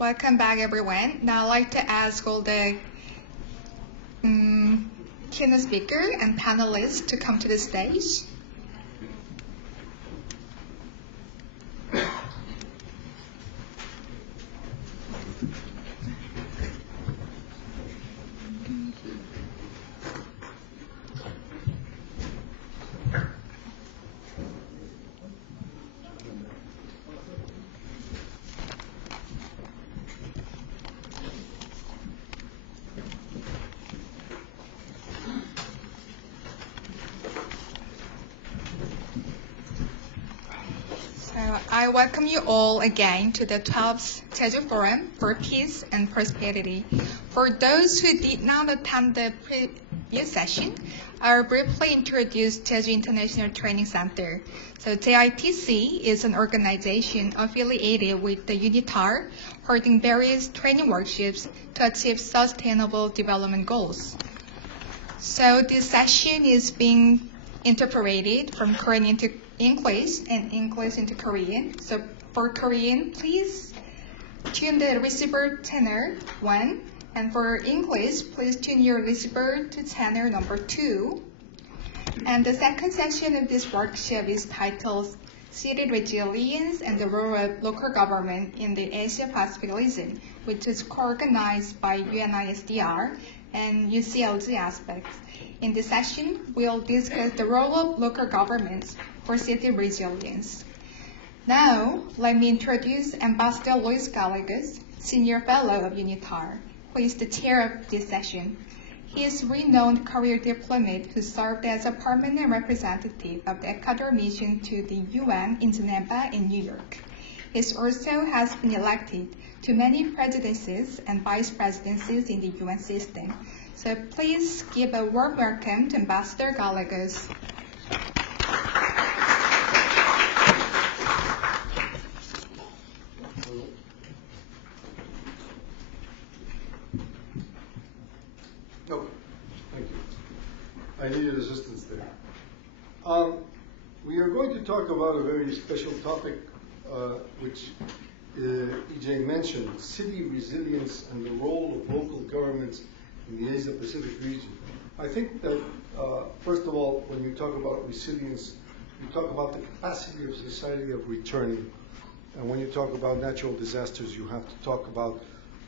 Welcome back, everyone. Now I'd like to ask all the keynote speaker and panelists to come to the stage. I welcome you all again to the 12th Jeju Forum for Peace and Prosperity. For those who did not attend the previous session, I'll briefly introduce Jeju International Training Center. So JITC is an organization affiliated with the UNITAR, holding various training workshops to achieve sustainable development goals. So this session is being interpreted from Korean into English and English into Korean. So for Korean, please tune the receiver channel 1. And for English, please tune your receiver to channel number 2. And the second section of this workshop is titled City Resilience and the Role of Local Government in the Asia-Pacific region, which is co-organized by UNISDR and UCLG aspects. In this session, we'll discuss the role of local governments for city resilience. Now, let me introduce Ambassador Luis Gallegos, Senior Fellow of UNITAR, who is the chair of this session. He is a renowned career diplomat who served as a permanent representative of the Ecuador mission to the UN in Geneva and New York. He also has been elected to many presidencies and vice presidencies in the UN system. So please give a warm welcome to Ambassador Gallegos. No, thank you. I needed assistance there. We are going to talk about a very special topic, which EJ mentioned, city resilience and the role of local governments in the Asia-Pacific region. I think that, first of all, when you talk about resilience, you talk about the capacity of society of returning. And when you talk about natural disasters, you have to talk about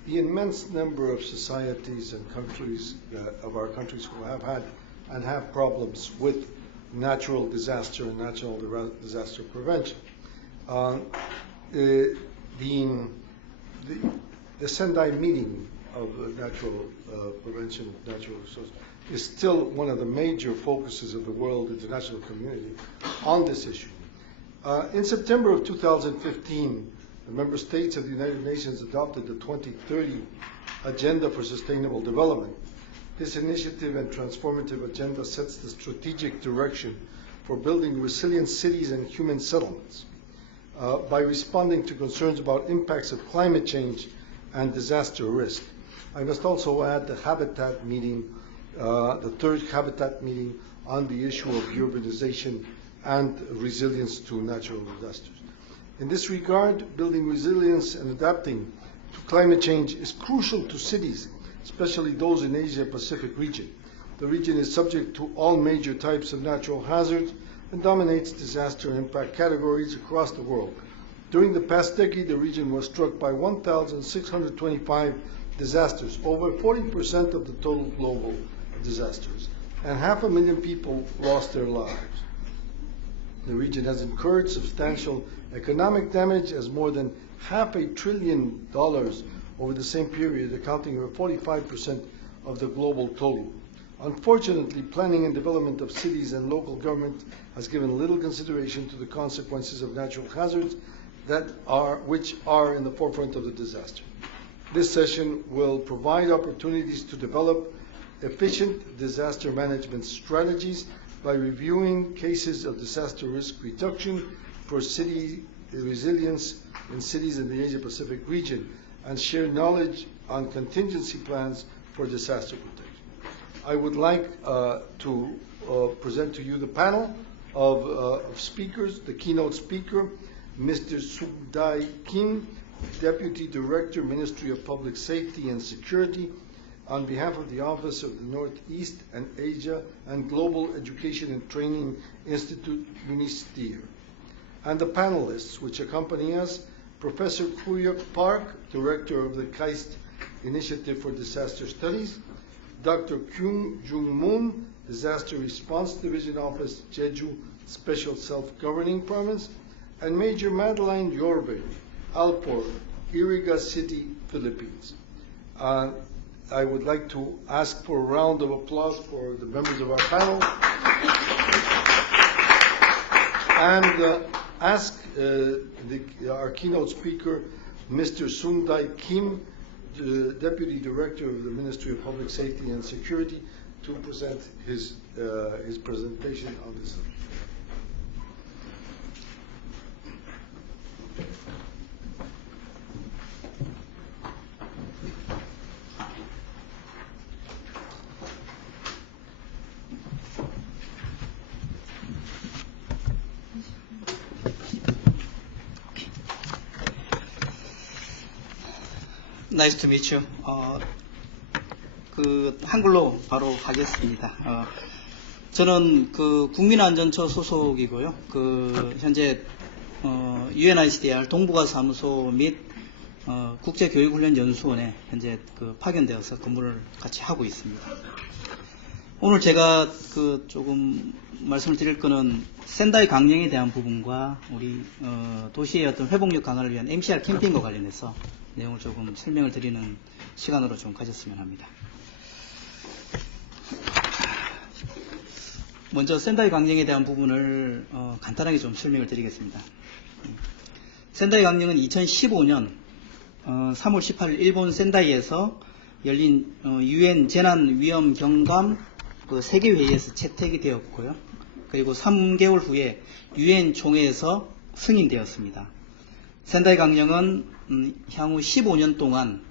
the immense number of societies and countries, of our countries who have had and have problems with natural disaster and natural disaster prevention. The Sendai meeting of natural prevention of natural resources is still one of the major focuses of the world international community on this issue. In September of 2015, the member states of the United Nations adopted the 2030 Agenda for Sustainable Development. This initiative and transformative agenda sets the strategic direction for building resilient cities and human settlements by responding to concerns about impacts of climate change and disaster risk. I must also add the Habitat meeting, the third Habitat meeting on the issue of urbanization and resilience to natural disasters. In this regard, building resilience and adapting to climate change is crucial to cities, especially those in the Asia-Pacific region. The region is subject to all major types of natural hazards and dominates disaster impact categories across the world. During the past decade, the region was struck by 1,625 disasters, over 40% of the total global disasters, and 500,000 people lost their lives. The region has incurred substantial economic damage, as more than $500 billion over the same period, accounting for 45% of the global total. Unfortunately, planning and development of cities and local government has given little consideration to the consequences of natural hazards which are in the forefront of the disaster. This session will provide opportunities to develop efficient disaster management strategies by reviewing cases of disaster risk reduction for city resilience in cities in the Asia-Pacific region and share knowledge on contingency plans for disaster protection. I would like to present to you the panel of speakers. The keynote speaker, Mr. Suk-Dai Kim, Deputy Director, Ministry of Public Safety and Security, on behalf of the Office of the Northeast and Asia and Global Education and Training Institute, UNISTIR. And the panelists which accompany us, Professor Kuyuk Park, Director of the KAIST Initiative for Disaster Studies, Dr. Kyung Jung Moon, Disaster Response Division Office, Jeju Special Self-Governing Province, and Major Madeline Yorbe, Alpor, Iriga City, Philippines. I would like to ask for a round of applause for the members of our panel and ask our keynote speaker, Mr. Sundai Kim, the Deputy Director of the Ministry of Public Safety and Security, to present his presentation on this subject. Nice to meet you. 한글로 바로 하겠습니다. 저는 국민안전처 소속이고요. 현재 UNICDR 동북아 사무소 및 국제교육훈련연수원에 현재 파견되어서 근무를 같이 하고 있습니다. 오늘 제가 조금 말씀을 드릴 거는 센다이 강령에 대한 부분과 우리 도시의 어떤 회복력 강화를 위한 MCR 캠페인과 관련해서 내용을 조금 설명을 드리는 시간으로 좀 가졌으면 합니다. 먼저 센다이 강령에 대한 부분을 간단하게 좀 설명을 드리겠습니다. 센다이 강령은 2015년 3월 18일 일본 센다이에서 열린 UN 재난위험경감 세계회의에서 채택이 되었고요. 그리고 3개월 후에 UN 총회에서 승인되었습니다. 센다이 강령은 향후 15년 동안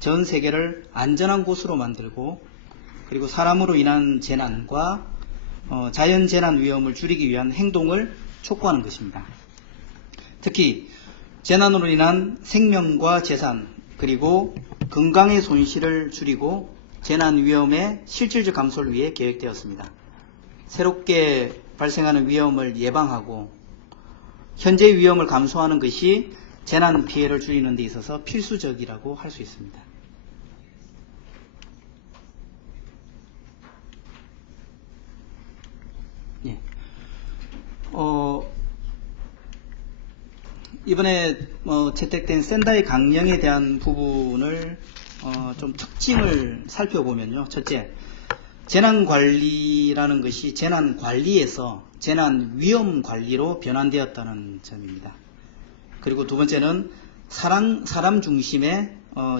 전 세계를 안전한 곳으로 만들고 그리고 사람으로 인한 재난과 자연재난 위험을 줄이기 위한 행동을 촉구하는 것입니다. 특히 재난으로 인한 생명과 재산 그리고 건강의 손실을 줄이고 재난 위험의 실질적 감소를 위해 계획되었습니다. 새롭게 발생하는 위험을 예방하고 현재 위험을 감소하는 것이 재난 피해를 줄이는 데 있어서 필수적이라고 할 수 있습니다. 예. 이번에 채택된 센다이 강령에 대한 부분을 좀 특징을 살펴보면요. 첫째, 재난관리라는 것이 재난관리에서 재난위험관리로 변환되었다는 점입니다. 그리고 두 번째는 사람 중심의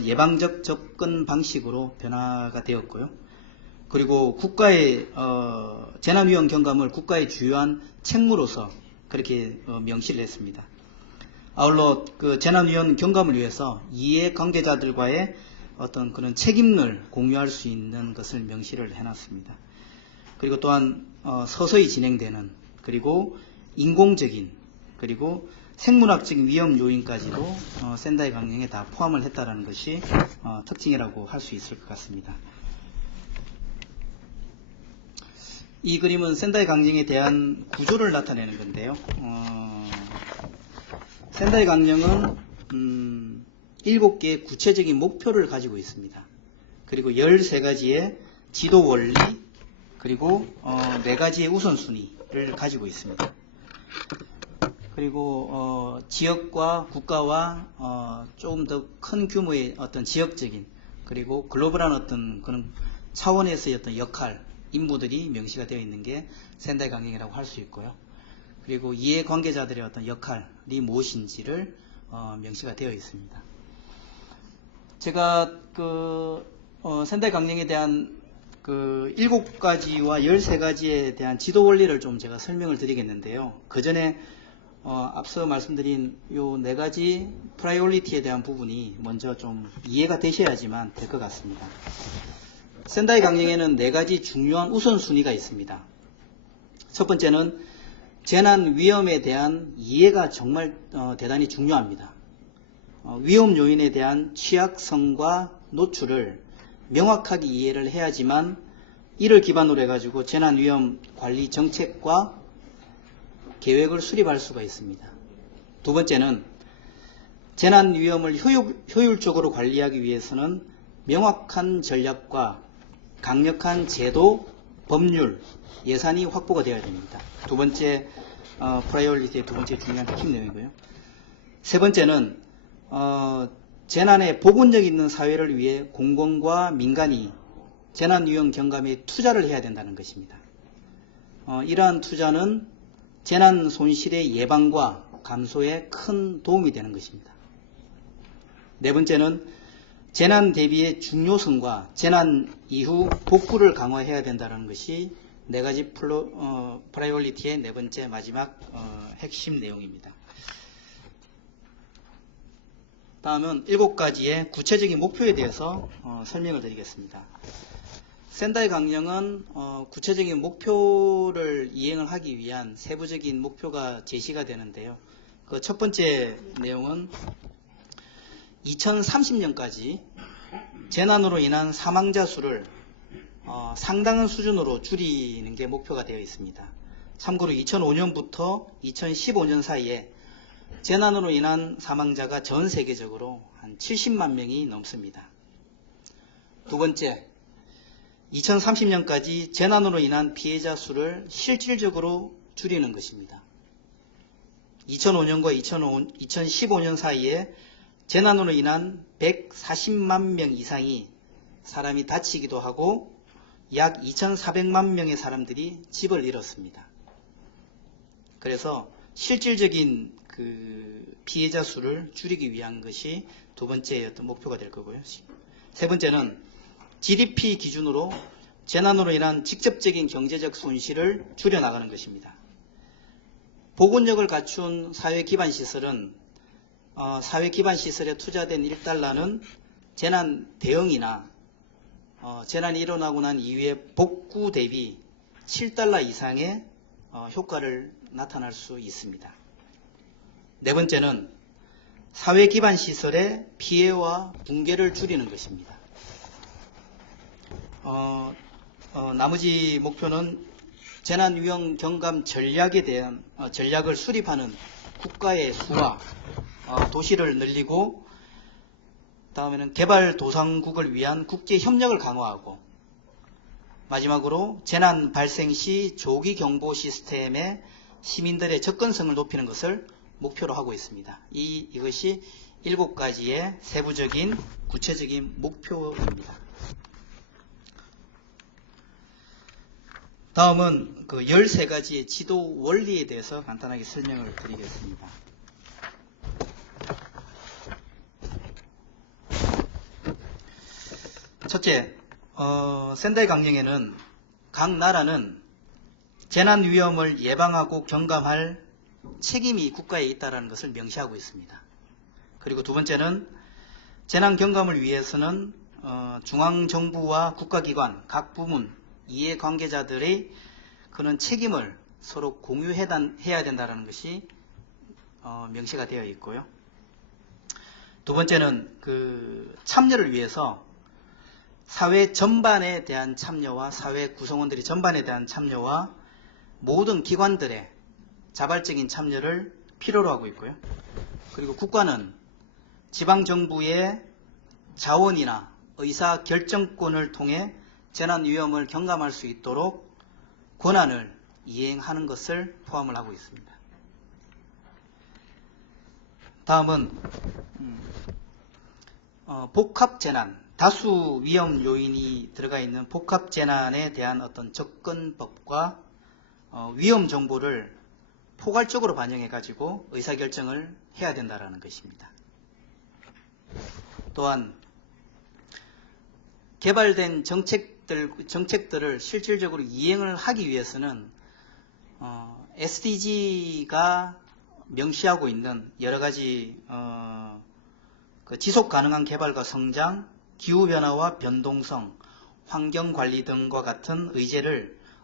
예방적 접근 방식으로 변화가 되었고요. 그리고 국가의 재난위험 경감을 국가의 주요한 책무로서 그렇게 명시를 했습니다. 아울러 재난위험 경감을 위해서 이해관계자들과의 어떤 그런 책임을 공유할 수 있는 것을 명시를 해놨습니다. 그리고 또한 서서히 진행되는 그리고 인공적인 그리고 생물학적인 위험 요인까지도 센다이 강령에 다 포함을 했다는 것이 특징이라고 할 수 있을 것 같습니다. 이 그림은 센다이 강령에 대한 구조를 나타내는 건데요. 센다이 강령은 7개의 구체적인 목표를 가지고 있습니다. 그리고 13가지의 지도 원리 그리고 4가지의 우선순위를 가지고 있습니다. 그리고 지역과 국가와 조금 더 큰 규모의 어떤 지역적인 그리고 글로벌한 어떤 그런 차원에서의 어떤 역할, 임무들이 명시가 되어 있는 게 센다이 강령이라고 할 수 있고요. 그리고 이해관계자들의 어떤 역할이 무엇인지를 명시가 되어 있습니다. 제가 센다이 강령에 대한 7가지와 13가지에 대한 지도 원리를 좀 제가 설명을 드리겠는데요. 그 전에 앞서 말씀드린 요 4가지 프라이오리티에 대한 부분이 먼저 좀 이해가 되셔야지만 될 것 같습니다. 센다이 강령에는 4가지 중요한 우선순위가 있습니다. 첫 번째는 재난 위험에 대한 이해가 정말 대단히 중요합니다. 위험 요인에 대한 취약성과 노출을 명확하게 이해를 해야지만 이를 기반으로 해가지고 재난위험 관리 정책과 계획을 수립할 수가 있습니다. 두 번째는 재난위험을 효율적으로 관리하기 위해서는 명확한 전략과 강력한 제도, 법률, 예산이 확보가 되어야 됩니다. 두 번째 프라이어리티의 두 번째 중요한 핵심 내용이고요. 세 번째는 재난에 복원력 있는 사회를 위해 공공과 민간이 재난위험 경감에 투자를 해야 된다는 것입니다. 이러한 투자는 재난 손실의 예방과 감소에 큰 도움이 되는 것입니다. 네 번째는 재난 대비의 중요성과 재난 이후 복구를 강화해야 된다는 것이 네 가지 프라이어리티의 네 번째 마지막 핵심 내용입니다. 다음은 7가지의 구체적인 목표에 대해서 설명을 드리겠습니다. 센다이 강령은 구체적인 목표를 이행을 하기 위한 세부적인 목표가 제시가 되는데요. 그 첫 번째 내용은 2030년까지 재난으로 인한 사망자 수를 상당한 수준으로 줄이는 게 목표가 되어 있습니다. 참고로 2005년부터 2015년 사이에 재난으로 인한 사망자가 전 세계적으로 한 70만 명이 넘습니다. 두 번째, 2030년까지 재난으로 인한 피해자 수를 실질적으로 줄이는 것입니다. 2005년과 2015년 사이에 재난으로 인한 140만 명 이상이 사람이 다치기도 하고 약 2,400만 명의 사람들이 집을 잃었습니다. 그래서 실질적인 그 피해자 수를 줄이기 위한 것이 두 번째 어떤 목표가 될 거고요. 세 번째는 GDP 기준으로 재난으로 인한 직접적인 경제적 손실을 줄여나가는 것입니다. 복원력을 갖춘 사회기반시설은 사회기반시설에 투자된 1달러는 재난 대응이나 재난이 일어나고 난 이후에 복구 대비 7달러 이상의 효과를 나타날 수 있습니다. 네 번째는 사회기반시설의 피해와 붕괴를 줄이는 것입니다. 나머지 목표는 재난위험 경감 전략에 대한 전략을 수립하는 국가의 수와 도시를 늘리고 다음에는 개발도상국을 위한 국제협력을 강화하고 마지막으로 재난 발생 시 조기 경보 시스템의 시민들의 접근성을 높이는 것을 목표로 하고 있습니다. 이것이 7가지의 세부적인 구체적인 목표입니다. 다음은 그 13가지의 지도 원리에 대해서 간단하게 설명을 드리겠습니다. 첫째, 센다이 강령에는 각 나라는 재난 위험을 예방하고 경감할 책임이 국가에 있다는 것을 명시하고 있습니다. 그리고 두 번째는 재난 경감을 위해서는 중앙정부와 국가기관, 각 부문, 이해관계자들의 그런 책임을 서로 공유해야 된다는 것이 명시가 되어 있고요. 두 번째는 그 참여를 위해서 사회 전반에 대한 참여와 사회 구성원들이 전반에 대한 참여와 모든 기관들의 자발적인 참여를 필요로 하고 있고요. 그리고 국가는 지방정부의 자원이나 의사결정권을 통해 재난 위험을 경감할 수 있도록 권한을 이행하는 것을 포함을 하고 있습니다. 다음은 복합재난, 다수 위험 요인이 들어가 있는 복합재난에 대한 어떤 접근법과 위험 정보를 포괄적으로 반영해 가지고 의사결정을 해야 된다는 것입니다. 또한 개발된 정책들을 실질적으로 이행을 하기 위해서는 SDG가 명시하고 있는 여러 가지 그 지속 가능한 개발과 성장, 기후변화와 변동성, 환경관리 등과 같은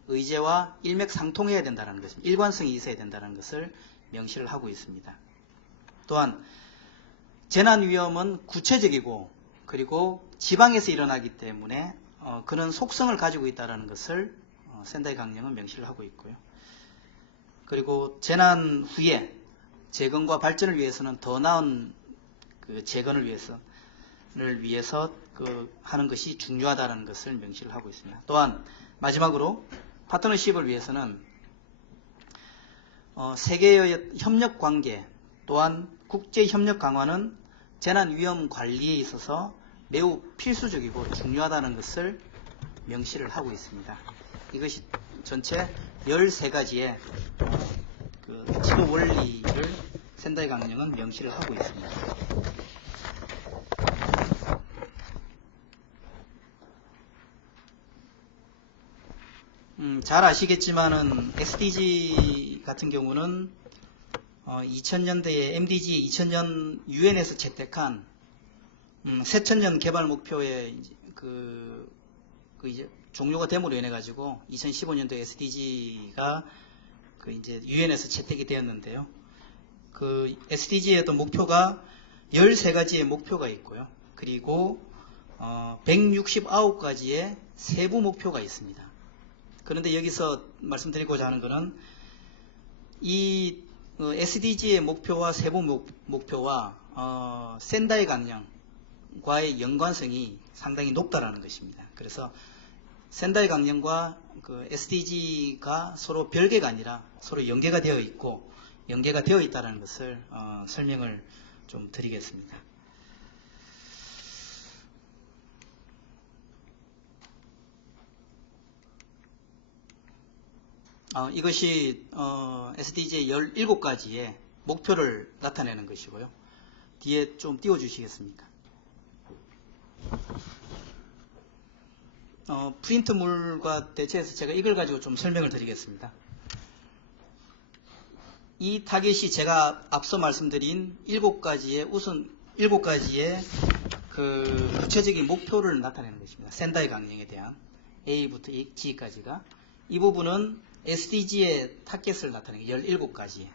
의제와 일맥상통해야 된다는 것입니다. 일관성이 있어야 된다는 것을 명시를 하고 있습니다. 또한 재난 위험은 구체적이고 그리고 지방에서 일어나기 때문에 그런 속성을 가지고 있다는 것을 센다이 강령은 명시를 하고 있고요. 그리고 재난 후에 재건과 발전을 위해서는 더 나은 그 재건을 위해서 하는 것이 중요하다는 것을 명시를 하고 있습니다. 또한 마지막으로 파트너십을 위해서는 세계의 협력 관계 또한 국제 협력 강화는 재난 위험 관리에 있어서 매우 필수적이고 중요하다는 것을 명시를 하고 있습니다. 이것이 전체 13가지의 그 지도 원리를 센다이 강령은 명시를 하고 있습니다. 잘 아시겠지만은 SDG 같은 경우는 2000년대에 MDG 2000년 유엔에서 채택한 새천년 개발 목표의 이제 종료가 됨으로 인해 가지고 2015년도 SDG가 이제 유엔에서 채택이 되었는데요. 그 SDG의 어떤 목표가 13가지의 목표가 있고요. 그리고 169가지의 세부 목표가 있습니다. 그런데 여기서 말씀드리고자 하는 것은 이 SDG의 목표와 세부 목표와 센다이 강령과의 연관성이 상당히 높다라는 것입니다. 그래서 센다이 강령과 그 SDG가 서로 별개가 아니라 서로 연계가 되어 있고 연계가 되어 있다는 것을 설명을 좀 드리겠습니다. 이것이 SDG의 17가지의 목표를 나타내는 것이고요. 뒤에 좀 띄워주시겠습니까? 프린트물과 대체해서 제가 이걸 가지고 좀 설명을 드리겠습니다. 이 타겟이 제가 앞서 말씀드린 7가지의 그 구체적인 목표를 나타내는 것입니다. 센다이 강령에 대한 A부터 G까지가 이 부분은 SDG의 타겟을 나타내는 게 17가지.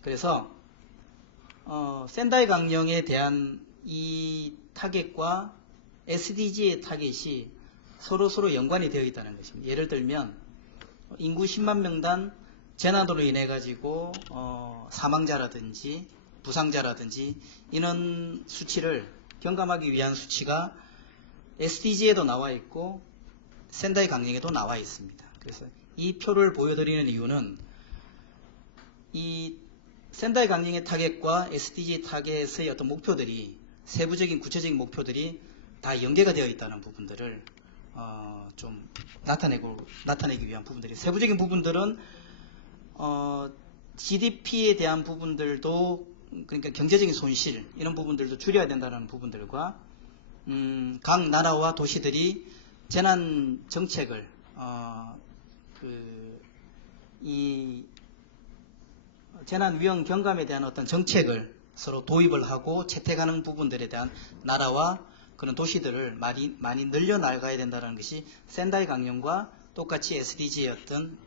그래서 센다이 강령에 대한 이 타겟과 SDG의 타겟이 서로 연관이 되어 있다는 것입니다. 예를 들면 인구 10만 명당 재난으로 인해 가지고 사망자라든지 부상자라든지 이런 수치를 경감하기 위한 수치가 SDG에도 나와 있고 센다이 강령에도 나와 있습니다. 그래서 이 표를 보여드리는 이유는 이 센다이 강령의 타겟과 SDG 타겟의 어떤 목표들이 세부적인 구체적인 목표들이 다 연계가 되어 있다는 부분들을 좀 나타내기 위한 부분들이 세부적인 부분들은 GDP에 대한 부분들도 그러니까 경제적인 손실 이런 부분들도 줄여야 된다는 부분들과 각 나라와 도시들이 재난 정책을 이 재난 위험 경감에 대한 어떤 정책을 서로 도입을 하고 채택하는 부분들에 대한 나라와 그런 도시들을 많이 늘려나가야 된다는 것이 센다이 강령과 똑같이 SDG의 어떤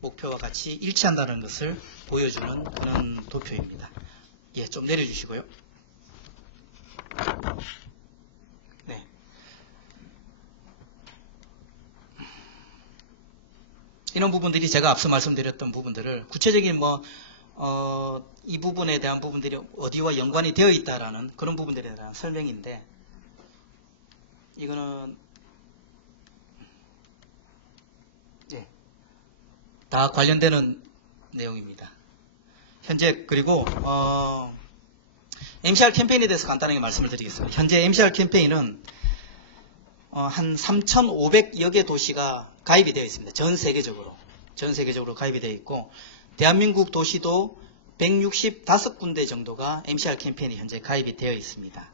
목표와 같이 일치한다는 것을 보여주는 그런 도표입니다. 예, 좀 내려주시고요. 네. 이런 부분들이 제가 앞서 말씀드렸던 부분들을 구체적인 이 부분에 대한 부분들이 어디와 연관이 되어 있다라는 그런 부분들에 대한 설명인데 이거는 다 관련되는 내용입니다. 현재 그리고 MCR 캠페인에 대해서 간단하게 말씀을 드리겠습니다. 현재 MCR 캠페인은 한 3,500여 개 도시가 가입이 되어 있습니다. 전 세계적으로 가입이 되어 있고 대한민국 도시도 165군데 정도가 MCR 캠페인에 현재 가입이 되어 있습니다.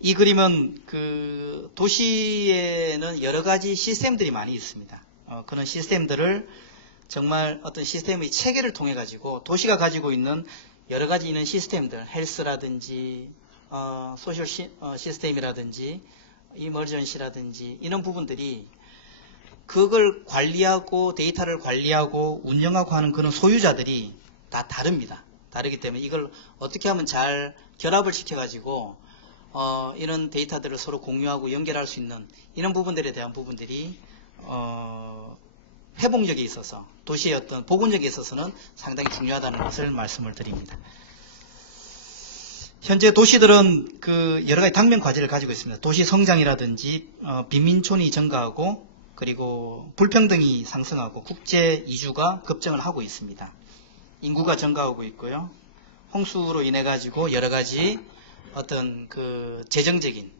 이 그림은 그 도시에는 여러 가지 시스템들이 많이 있습니다. 그런 시스템들을 정말 어떤 시스템의 체계를 통해 가지고 도시가 가지고 있는 여러 가지 있는 시스템들, 헬스라든지 소셜 시스템이라든지 이머전시라든지 이런 부분들이 그걸 관리하고 데이터를 관리하고 운영하고 하는 그런 소유자들이 다 다릅니다. 다르기 때문에 이걸 어떻게 하면 잘 결합을 시켜가지고 이런 데이터들을 서로 공유하고 연결할 수 있는 이런 부분들에 대한 부분들이 회복력에 있어서 도시의 어떤 복원력에 있어서는 상당히 중요하다는 것을 말씀을 드립니다. 현재 도시들은 그 여러 가지 당면 과제를 가지고 있습니다. 도시 성장이라든지 빈민촌이 증가하고 그리고 불평등이 상승하고 국제 이주가 급증을 하고 있습니다. 인구가 증가하고 있고요. 홍수로 인해 가지고 여러 가지 어떤 그 재정적인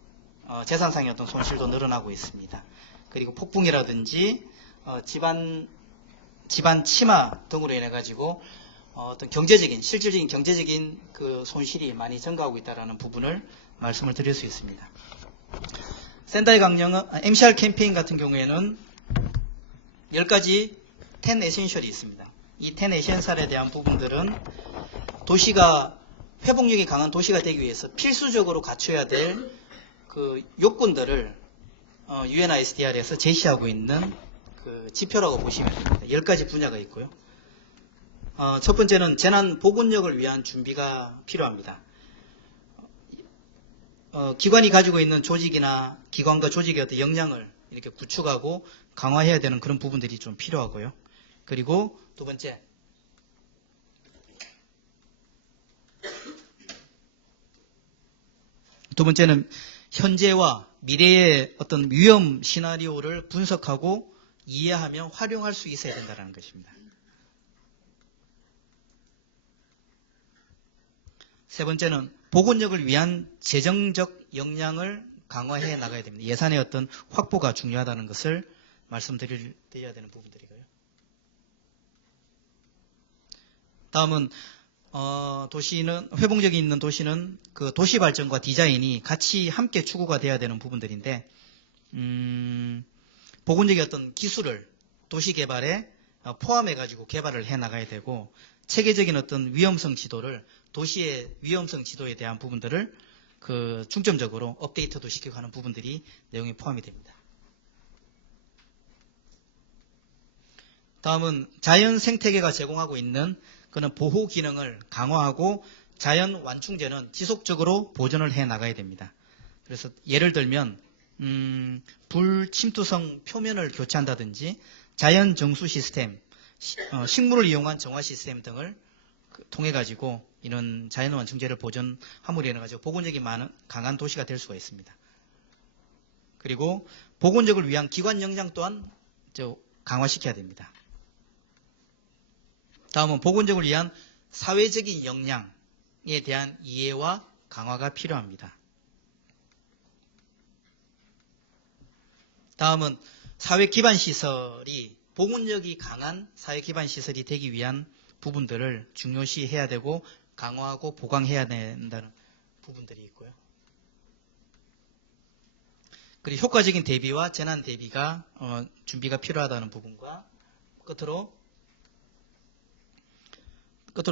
재산상의 어떤 손실도 늘어나고 있습니다. 그리고 폭풍이라든지 집안 침하 등으로 인해 가지고 어떤 경제적인 실질적인 경제적인 그 손실이 많이 증가하고 있다는 부분을 말씀을 드릴 수 있습니다. 샌다이 강령은 MCR 캠페인 같은 경우에는 10가지 10 에센셜이 있습니다. 이 10 에센셜에 대한 부분들은 도시가 회복력이 강한 도시가 되기 위해서 필수적으로 갖춰야 될 그 요건들을 UNISDR에서 제시하고 있는 그 지표라고 보시면 됩니다. 10가지 분야가 있고요. 첫 번째는 재난 복원력을 위한 준비가 필요합니다. 기관이 가지고 있는 조직이나 기관과 조직의 어떤 역량을 이렇게 구축하고 강화해야 되는 그런 부분들이 좀 필요하고요. 그리고 두 번째, 는 현재와 미래의 어떤 위험 시나리오를 분석하고 이해하며 활용할 수 있어야 된다는 것입니다. 세 번째는 복원력을 위한 재정적 역량을 강화해 나가야 됩니다. 예산의 어떤 확보가 중요하다는 것을 말씀드려야 되는 부분들이고요. 다음은 도시는 회복력이 있는 도시는 그 도시 발전과 디자인이 같이 함께 추구가 돼야 되는 부분들인데 복원력의 어떤 기술을 도시 개발에 포함해 가지고 개발을 해 나가야 되고 체계적인 어떤 위험성 지도를 도시의 위험성 지도에 대한 부분들을 그 중점적으로 업데이트도 시키고 하는 부분들이 내용에 포함이 됩니다. 다음은 자연 생태계가 제공하고 있는 그런 보호 기능을 강화하고 자연 완충제는 지속적으로 보존을 해 나가야 됩니다. 그래서 예를 들면 불침투성 표면을 교체한다든지 자연 정수 시스템, 식물을 이용한 정화 시스템 등을 통해 가지고 이런 자연 완충제를 보존함으로 인해 가지고 복원력이 강한 도시가 될 수가 있습니다. 그리고 복원력을 위한 기관 역량 또한 강화시켜야 됩니다. 다음은 복원력을 위한 사회적인 역량에 대한 이해와 강화가 필요합니다. 다음은 사회 기반 시설이 복원력이 강한 사회 기반 시설이 되기 위한 부분들을 중요시해야 되고 강화하고 보강해야 된다는 부분들이 있고요. 그리고 효과적인 대비와 재난 대비가 준비가 필요하다는 부분과 끝으로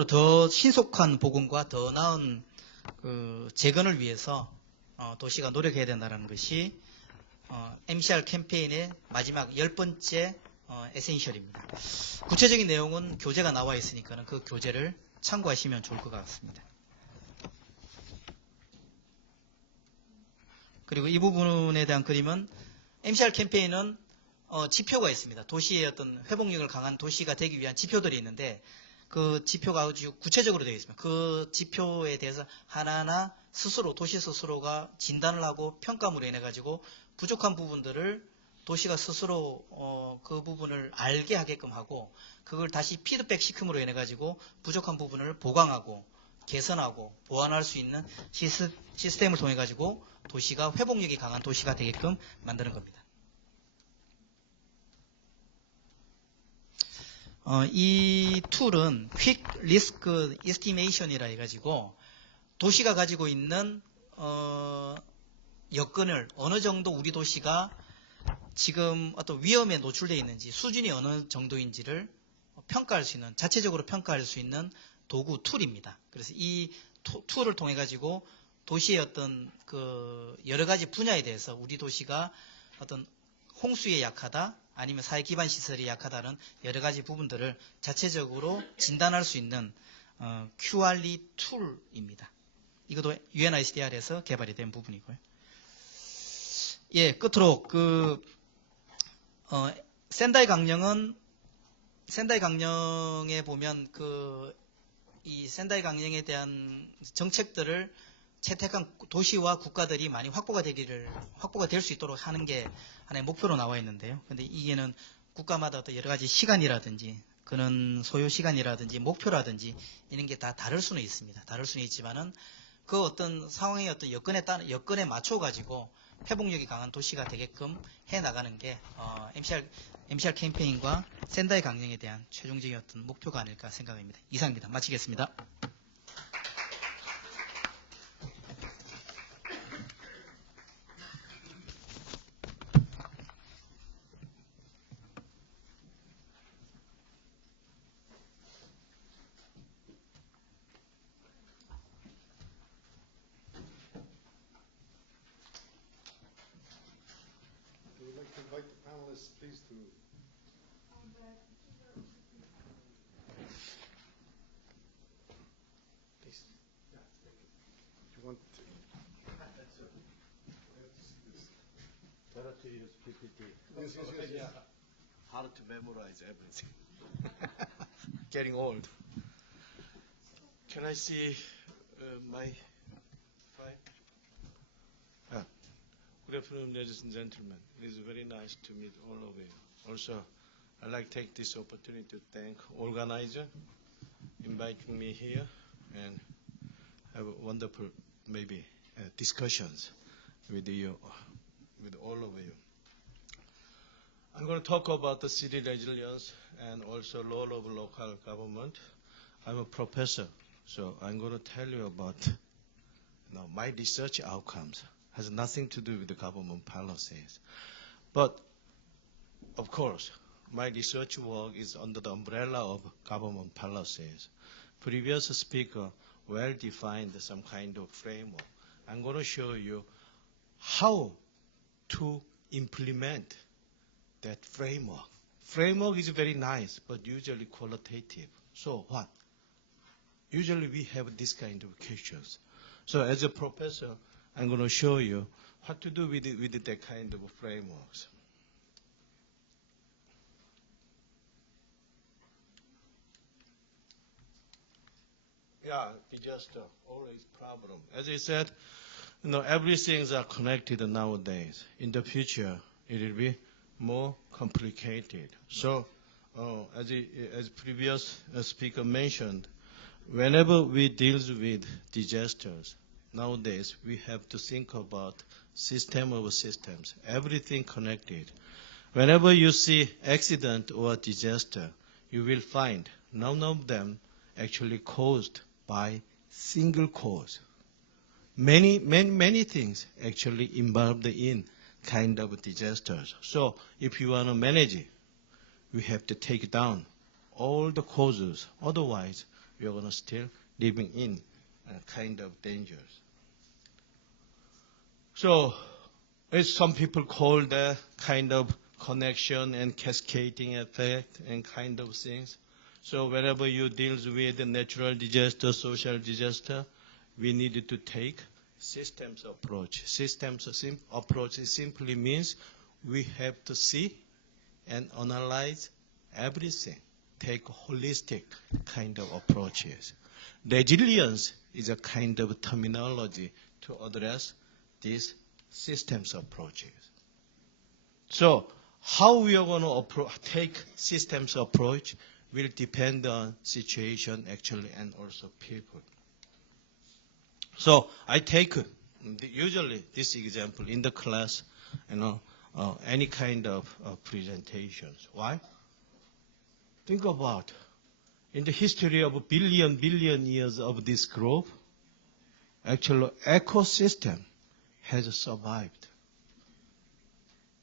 더 신속한 복원과 더 나은 그 재건을 위해서 도시가 노력해야 된다는 것이 MCR 캠페인의 마지막 10번째 에센셜입니다. 구체적인 내용은 교재가 나와 있으니까 그 교재를 참고하시면 좋을 것 같습니다. 그리고 이 부분에 대한 그림은 MCR 캠페인은 지표가 있습니다. 도시의 어떤 회복력을 강한 도시가 되기 위한 지표들이 있는데 그 지표가 아주 구체적으로 되어 있습니다. 그 지표에 대해서 하나하나 스스로 도시 스스로가 진단을 하고 평가물로 인해 가지고 부족한 부분들을 도시가 스스로 그 부분을 알게 하게끔 하고 그걸 다시 피드백 시킴으로 인해 가지고 부족한 부분을 보강하고 개선하고 보완할 수 있는 시스템을 통해 가지고 도시가 회복력이 강한 도시가 되게끔 만드는 겁니다. 이 툴은 Quick Risk Estimation이라 해가지고 도시가 가지고 있는 여건을 어느 정도 우리 도시가 지금 어떤 위험에 노출되어 있는지 수준이 어느 정도인지를 평가할 수 있는 자체적으로 평가할 수 있는 도구 툴입니다. 그래서 이 툴을 통해 가지고 도시의 어떤 그 여러 가지 분야에 대해서 우리 도시가 어떤 홍수에 약하다 아니면 사회 기반 시설이 약하다는 여러 가지 부분들을 자체적으로 진단할 수 있는 QRE 툴입니다. 이것도 UNICDR에서 개발이 된 부분이고요. 예, 끝으로 센다이 강령에 보면 이 센다이 강령에 대한 정책들을 채택한 도시와 국가들이 많이 확보가 될 수 있도록 하는 게 하나의 목표로 나와 있는데요. 근데 이게는 국가마다 어떤 여러 가지 시간이라든지 그런 소요 시간이라든지 목표라든지 이런 게 다 다를 수는 있습니다. 다를 수는 있지만은 그 어떤 상황의 어떤 여건에 맞춰 가지고 회복력이 강한 도시가 되게끔 해 나가는 게 MCR 캠페인과 센다이 강령에 대한 최종적인 어떤 목표가 아닐까 생각합니다. 이상입니다. 마치겠습니다. We would like to invite the panelists, please, to. Please. Yeah, thank you. Do you want to? Better to use PPT. Yes. Hard to memorize everything. Getting old. Can I see my file? Good afternoon, ladies and gentlemen. It is very nice to meet all of you. Also, I'd like to take this opportunity to thank organizer inviting me here and have a wonderful discussions with you, with all of you. I'm going to talk about the city resilience and also role of local government. I'm a professor, so I'm going to tell you about my research outcomes. Has nothing to do with the government policies. But, of course, my research work is under the umbrella of government policies. Previous speaker well defined some kind of framework. I'm going to show you how to implement that framework. Framework is very nice, but usually qualitative. So what? Usually we have this kind of questions. So as a professor, I'm going to show you what to do with that kind of frameworks. Yeah, disaster, always problem. As I said, everything's are connected nowadays. In the future, it will be more complicated. So, as previous speaker mentioned, whenever we deal with disasters, nowadays we have to think about system of systems, everything connected. Whenever you see accident or disaster, you will find none of them actually caused by single cause. Many things actually involved in kind of disasters. So if you want to manage it, we have to take down all the causes. Otherwise, we are going to still living in kind of dangers. So, as some people call that kind of connection and cascading effect and kind of things. So whenever you deal with a natural disaster, social disaster, we need to take systems approach. Systems approach simply means we have to see and analyze everything. Take holistic kind of approaches. Resilience is a kind of terminology to address these systems approaches. So how we are going to take systems approach will depend on situation actually and also people. So I take usually this example in the class, any kind of presentations. Why? Think about in the history of billion years of this group, actually ecosystem has survived.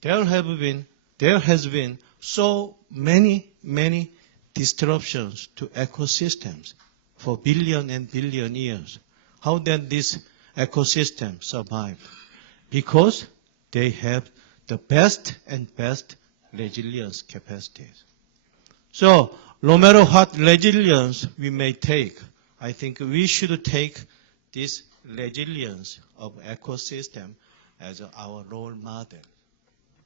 There has been so many disruptions to ecosystems for billion and billion years. How then this ecosystem survive? Because they have the best resilience capacities. So no matter what resilience we may take, I think we should take this resilience of ecosystem as our role model.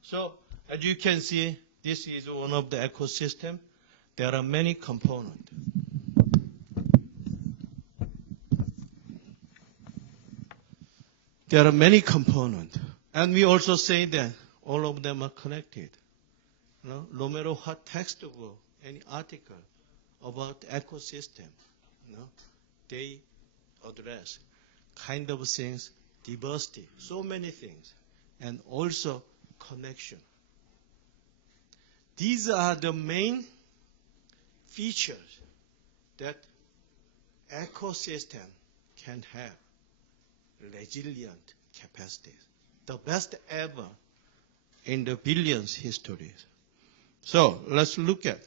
So, as you can see, this is one of the ecosystem. There are many components. There are many components. And we also say that all of them are connected. No matter what textbook, any article about ecosystem, they address kind of things, diversity, so many things, and also connection. These are the main features that ecosystem can have resilient capacities, the best ever in the billions histories. So let's look at.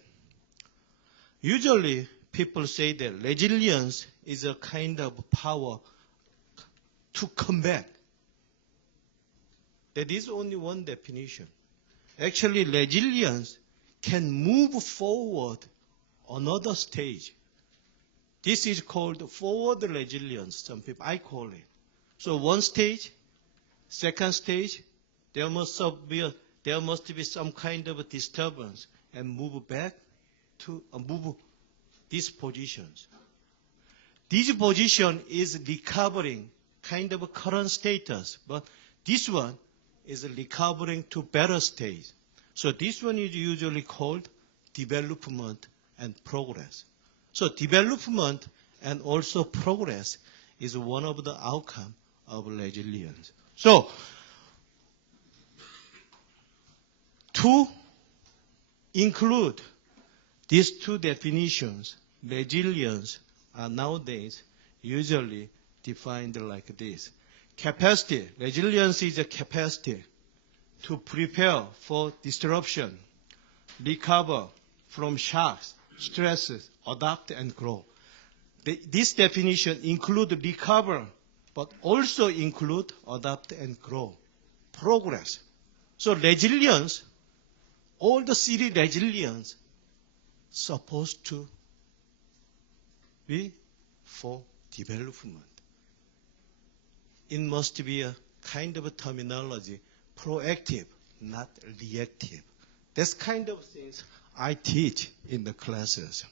Usually people say that resilience is a kind of power to combat. That is only one definition. Actually, resilience can move forward another stage. This is called forward resilience, I call it. So one stage, second stage, there must be some kind of a disturbance and move back to move these positions. This position is recovering kind of a current status, but this one is recovering to better stage. So this one is usually called development and progress. So development and also progress is one of the outcome of resilience. So to include these two definitions, resilience are nowadays usually defined like this. Capacity, resilience is a capacity to prepare for disruption, recover from shocks, stresses, adapt and grow. This definition includes recover, but also include adapt and grow, progress. So resilience, all the city resilience supposed to be for development. It must be a kind of a terminology, proactive, not reactive. That's kind of things I teach in the classes.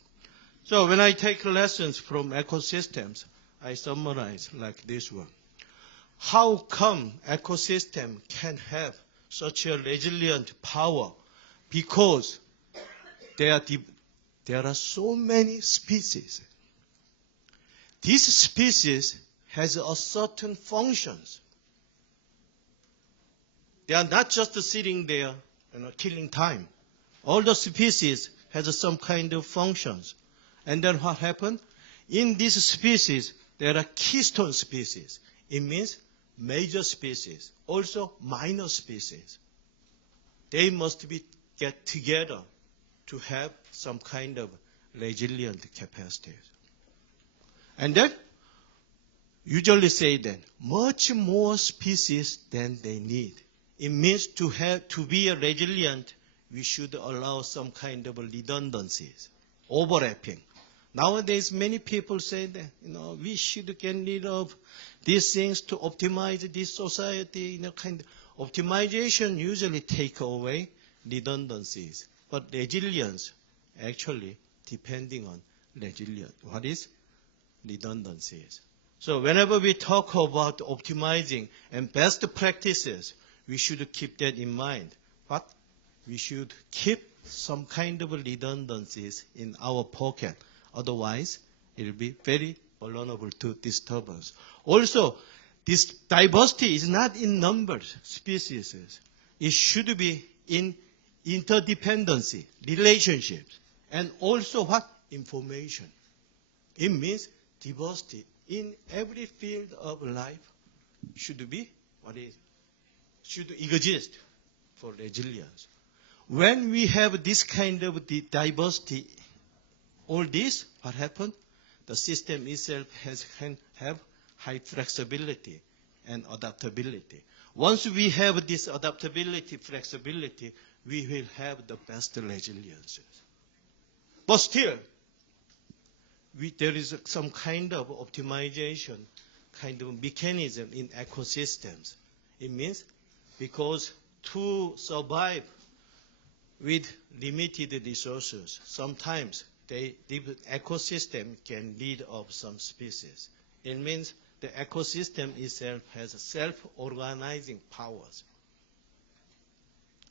So when I take lessons from ecosystems, I summarize like this one. How come ecosystem can have such a resilient power? Because there are so many species. These species has a certain functions. They are not just sitting there, killing time. All the species has some kind of functions. And then what happened? In this species, there are keystone species. It means major species, also minor species. They must get together to have some kind of resilient capacities. And then usually say that much more species than they need. It means to be a resilient, we should allow some kind of redundancies, overlapping. Nowadays, many people say that we should get rid of these things to optimize this society. Kind of optimization usually take away redundancies, but resilience actually depending on resilience. What is redundancies? So whenever we talk about optimizing and best practices, we should keep that in mind. But we should keep some kind of redundancies in our pocket. Otherwise, it will be very vulnerable to disturbance. Also, this diversity is not in numbers, species. It should be in interdependency, relationships, and also what? Information. It means diversity in every field of life should exist for resilience. When we have this kind of diversity, all this, what happened? The system itself can have high flexibility and adaptability. Once we have this adaptability, flexibility, we will have the best resiliences. But still, there is some kind of optimization, kind of mechanism in ecosystems. It means because to survive with limited resources, sometimes the ecosystem can lead of some species. It means the ecosystem itself has self-organizing powers.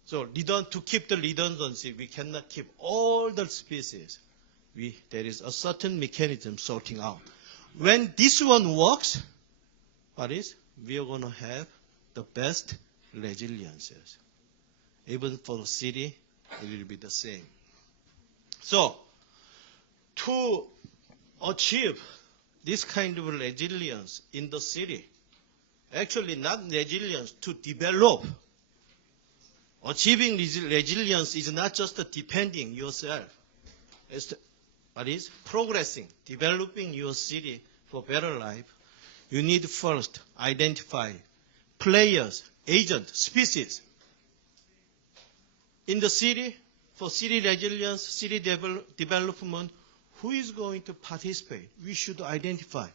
So to keep the redundancy, we cannot keep all the species. There is a certain mechanism sorting out. When this one works, we are going to have the best resiliences. Even for the city, it will be the same. So, to achieve this kind of resilience in the city, actually not resilience, to develop. Achieving resilience is not just depending yourself. It's progressing, developing your city for better life. You need first identify players, agents, species. In the city, for city resilience, city development, who is going to participate? We should identify.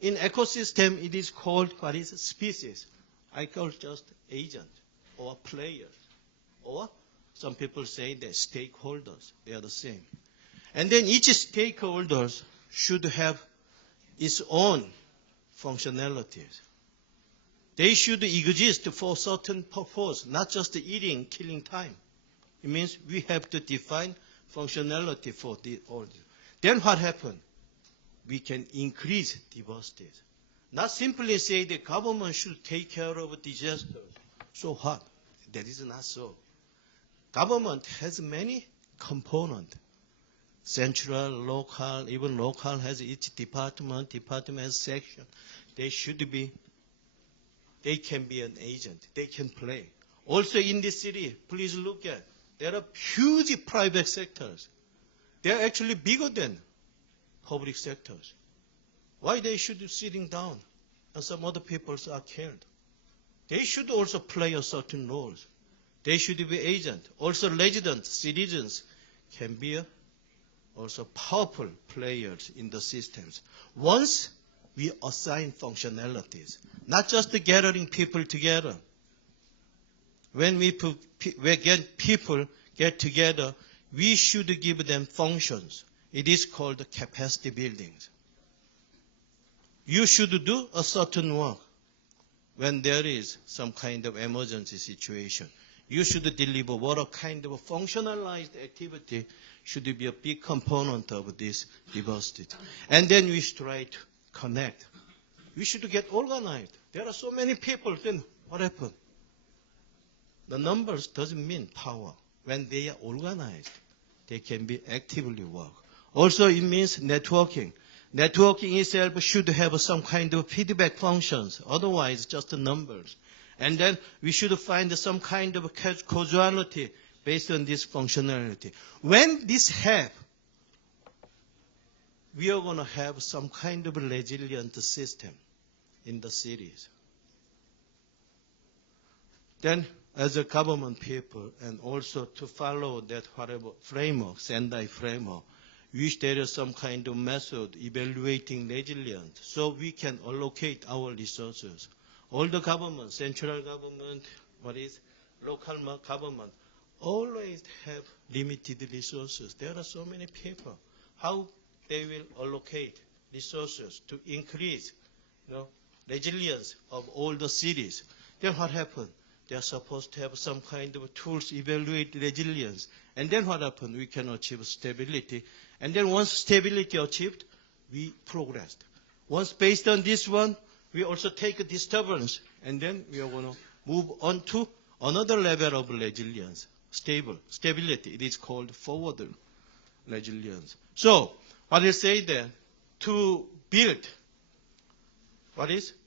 In ecosystem, it is called species. I call just agent or players. Or some people say they're stakeholders. They are the same. And then each stakeholder should have its own functionalities. They should exist for certain purpose, not just eating, killing time. It means we have to define functionality for all. Then what happens? We can increase diversity. Not simply say the government should take care of disasters. So what? That is not so. Government has many components. Central, local, even local has each department has section. They can be an agent. They can play. Also in the city, please look at, there are huge private sectors. They are actually bigger than public sectors. Why they should be sitting down and some other people are killed? They should also play a certain roles. They should be agents. Also residents, citizens can be also powerful players in the systems. Once we assign functionalities, not just gathering people together. When people get together, we should give them functions. It is called capacity building. You should do a certain work when there is some kind of emergency situation. You should deliver what kind of a functionalized activity should be a big component of this diversity. And then we should try to connect. We should get organized. There are so many people, then what happens? The numbers doesn't mean power. When they are organized, they can be actively work. Also, it means networking. Networking itself should have some kind of feedback functions. Otherwise, just the numbers. And then we should find some kind of causality based on this functionality. When this happens, we are going to have some kind of resilient system in the cities. Then, as a government people, and also to follow that whatever framework, Sendai framework, which there is some kind of method evaluating resilience, so we can allocate our resources. All the government, central government, local government, always have limited resources. There are so many people. How they will allocate resources to increase resilience of all the cities. Then what happens? They are supposed to have some kind of tools evaluate resilience. And then what happens? We can achieve stability. And then once stability achieved, we progressed. Once based on this one, we also take a disturbance. And then we are going to move on to another level of resilience. Stability. It is called forward resilience. So, what I say then, to build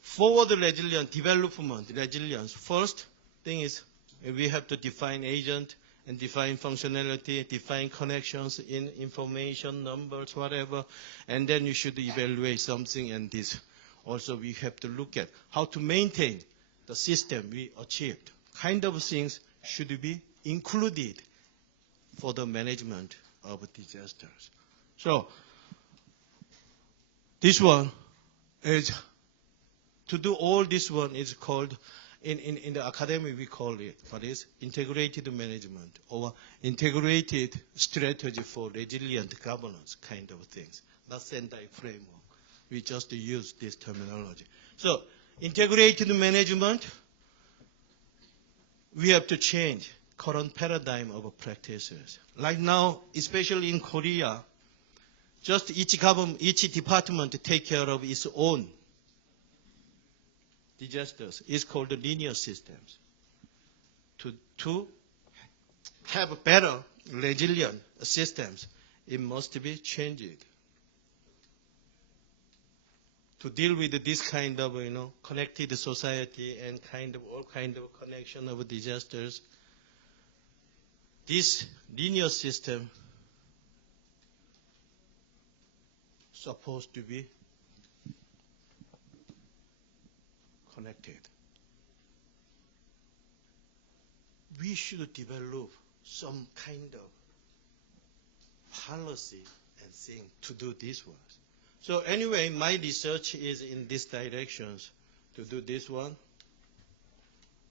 forward resilience, development resilience, first thing is we have to define agent and define functionality, define connections in information, numbers, whatever, and then you should evaluate something, and this. Also, we have to look at how to maintain the system we achieved. Kind of things should be included for the management of disasters. So, This one is, to do all this one is called, in the academy we call it, what is integrated management or integrated strategy for resilient governance kind of things. Not Sendai framework. We just use this terminology. So integrated management, we have to change current paradigm of practices. Like now, especially in Korea, just each government, each department take care of its own disasters. It's called linear systems. To have better resilient systems, it must be changed. To deal with this kind of, connected society and all kind of connection of disasters, this linear system supposed to be connected. We should develop some kind of policy and thing to do this one. So anyway, my research is in these directions to do this one.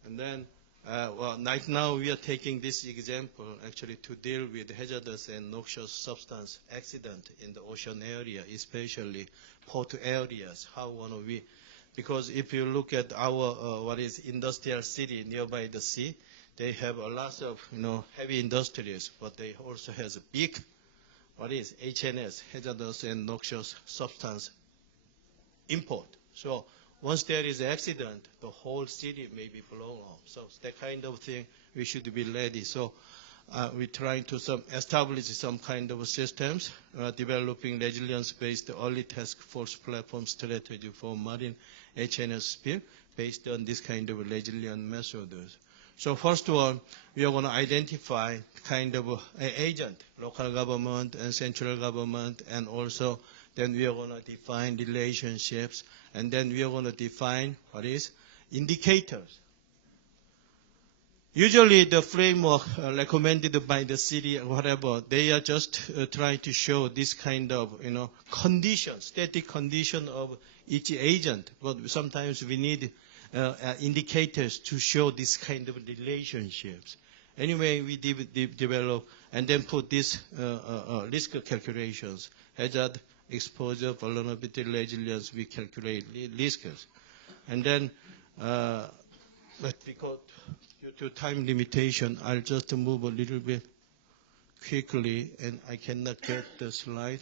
And then, right now we are taking this example actually to deal with hazardous and noxious substance accident in the ocean area, especially port areas. How want we? Because if you look at our industrial city nearby the sea, they have a lot of heavy industries, but they also has a big HNS, hazardous and noxious substance import. So once there is an accident, the whole city may be blown up. So that kind of thing, we should be ready. So we're trying to establish some kind of systems, developing resilience-based early task force platform strategy for marine HNS spill based on this kind of resilient methods. So first of all, we are going to identify kind of an agent, local government and central government, and also then we are going to define relationships, and then we are going to define indicators. Usually the framework recommended by the city or whatever, they are just trying to show this kind of, condition, static condition of each agent. But sometimes we need indicators to show this kind of relationships. Anyway, we develop and then put these risk calculations. Hazard, exposure, vulnerability, resilience, we calculate risks. And then, but because due to time limitation, I'll just move a little bit quickly, and I cannot get the slide.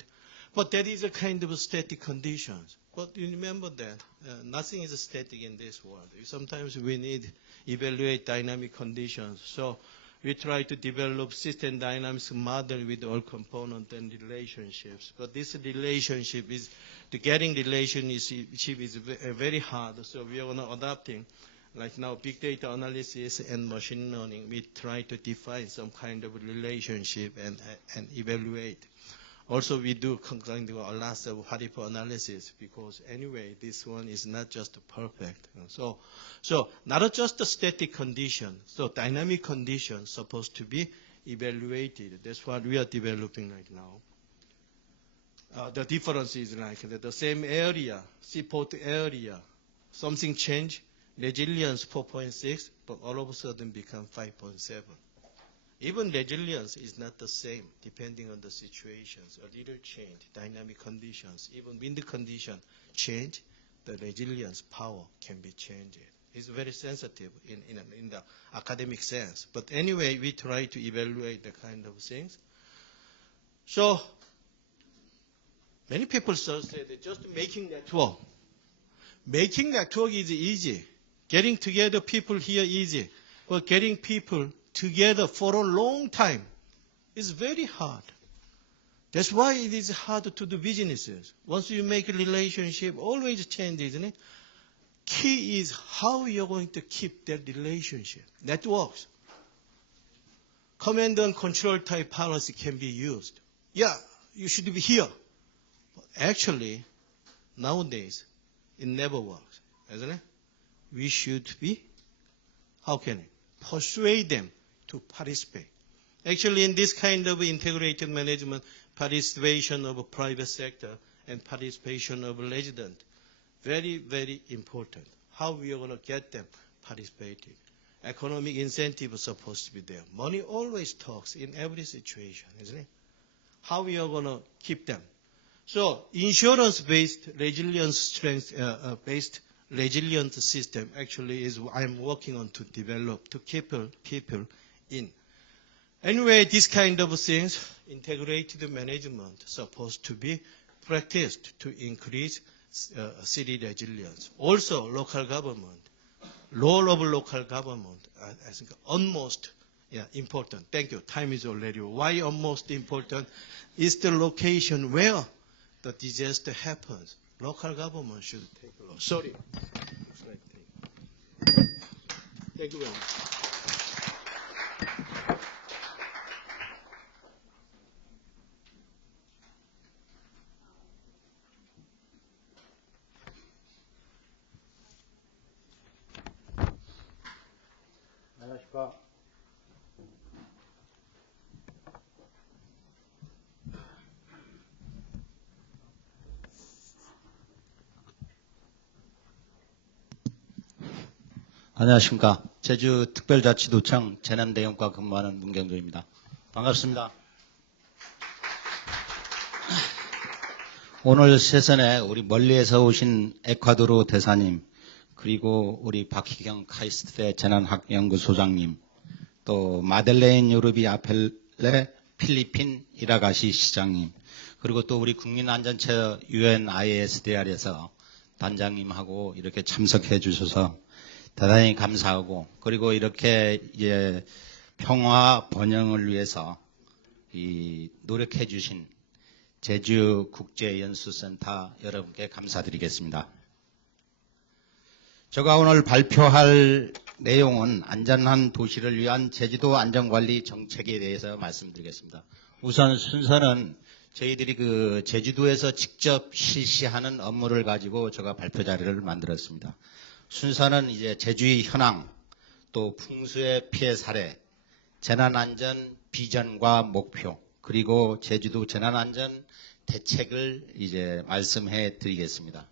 But that is a kind of static conditions. But you remember that nothing is static in this world. Sometimes we need evaluate dynamic conditions. So we try to develop system dynamics model with all components and relationships. But this relationship is, getting relationship is very hard. So we are now adapting, like now big data analysis and machine learning. We try to define some kind of relationship and evaluate. Also, we do kind of a lot of Haripo analysis because anyway, this one is not just perfect. So not just a static condition. So dynamic conditions supposed to be evaluated. That's what we are developing right now. The difference is like the same area, seaport area, something changed, resilience 4.6, but all of a sudden become 5.7. Even resilience is not the same depending on the situations. A little change, dynamic conditions, even wind condition change, the resilience power can be changed. It's very sensitive in the academic sense. But anyway, we try to evaluate the kind of things. So many people say that just making network. Making network is easy. Getting together people here easy. But getting people together for a long time is very hard. That's why it is hard to do businesses. Once you make a relationship, always change, isn't it? Key is how you're going to keep that relationship. Networks. Command and control type policy can be used. Yeah, you should be here. But actually, nowadays, it never works, isn't it? We should be, how can I persuade them to participate? Actually, in this kind of integrated management, participation of a private sector and participation of residents. Very, very important. How we are going to get them participating. Economic incentive is supposed to be there. Money always talks in every situation, isn't it? How we are going to keep them. So insurance-based resilience strength-based resilient system actually is I'm working on to develop to keep people in. Anyway, this kind of things, integrated management, supposed to be practiced to increase city resilience. Also, local government, role of local government, I think almost important. Thank you. Time is already. Why almost important? Is the location where the disaster happens. Local government should take a look. Sorry. Thank you very much. 안녕하십니까. 안녕하십니까. 제주특별자치도청 재난대응과 근무하는 문경조입니다. 반갑습니다. 오늘 세선에 우리 멀리에서 오신 에콰도르 대사님, 그리고 우리 박희경 카이스트대 재난학연구소장님, 또 마델레인 요르비 아펠레 필리핀 이라가시 시장님, 그리고 또 우리 국민안전처 UNISDR에서 단장님하고 이렇게 참석해 주셔서 대단히 감사하고, 그리고 이렇게 이제 평화 번영을 위해서 노력해 주신 제주국제연수센터 여러분께 감사드리겠습니다. 제가 오늘 발표할 내용은 안전한 도시를 위한 제주도 안전관리 정책에 대해서 말씀드리겠습니다. 우선 순서는 저희들이 제주도에서 직접 실시하는 업무를 가지고 제가 발표 자료를 만들었습니다. 순서는 이제 제주의 현황, 또 풍수의 피해 사례, 재난안전 비전과 목표, 그리고 제주도 재난안전 대책을 이제 말씀해 드리겠습니다.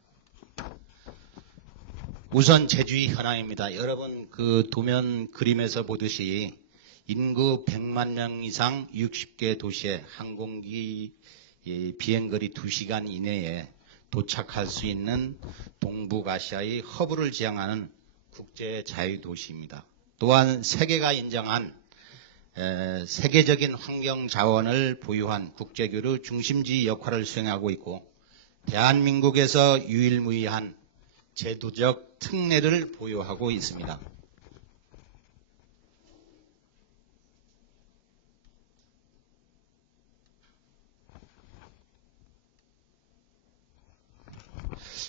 우선 제주의 현황입니다. 여러분 그 도면 그림에서 보듯이 인구 100만 명 이상 60개 도시에 항공기 비행거리 2시간 이내에 도착할 수 있는 동북아시아의 허브를 지향하는 국제 자유도시입니다. 또한 세계가 인정한 세계적인 환경 자원을 보유한 국제교류 중심지 역할을 수행하고 있고, 대한민국에서 유일무이한 제도적 특례를 보유하고 있습니다.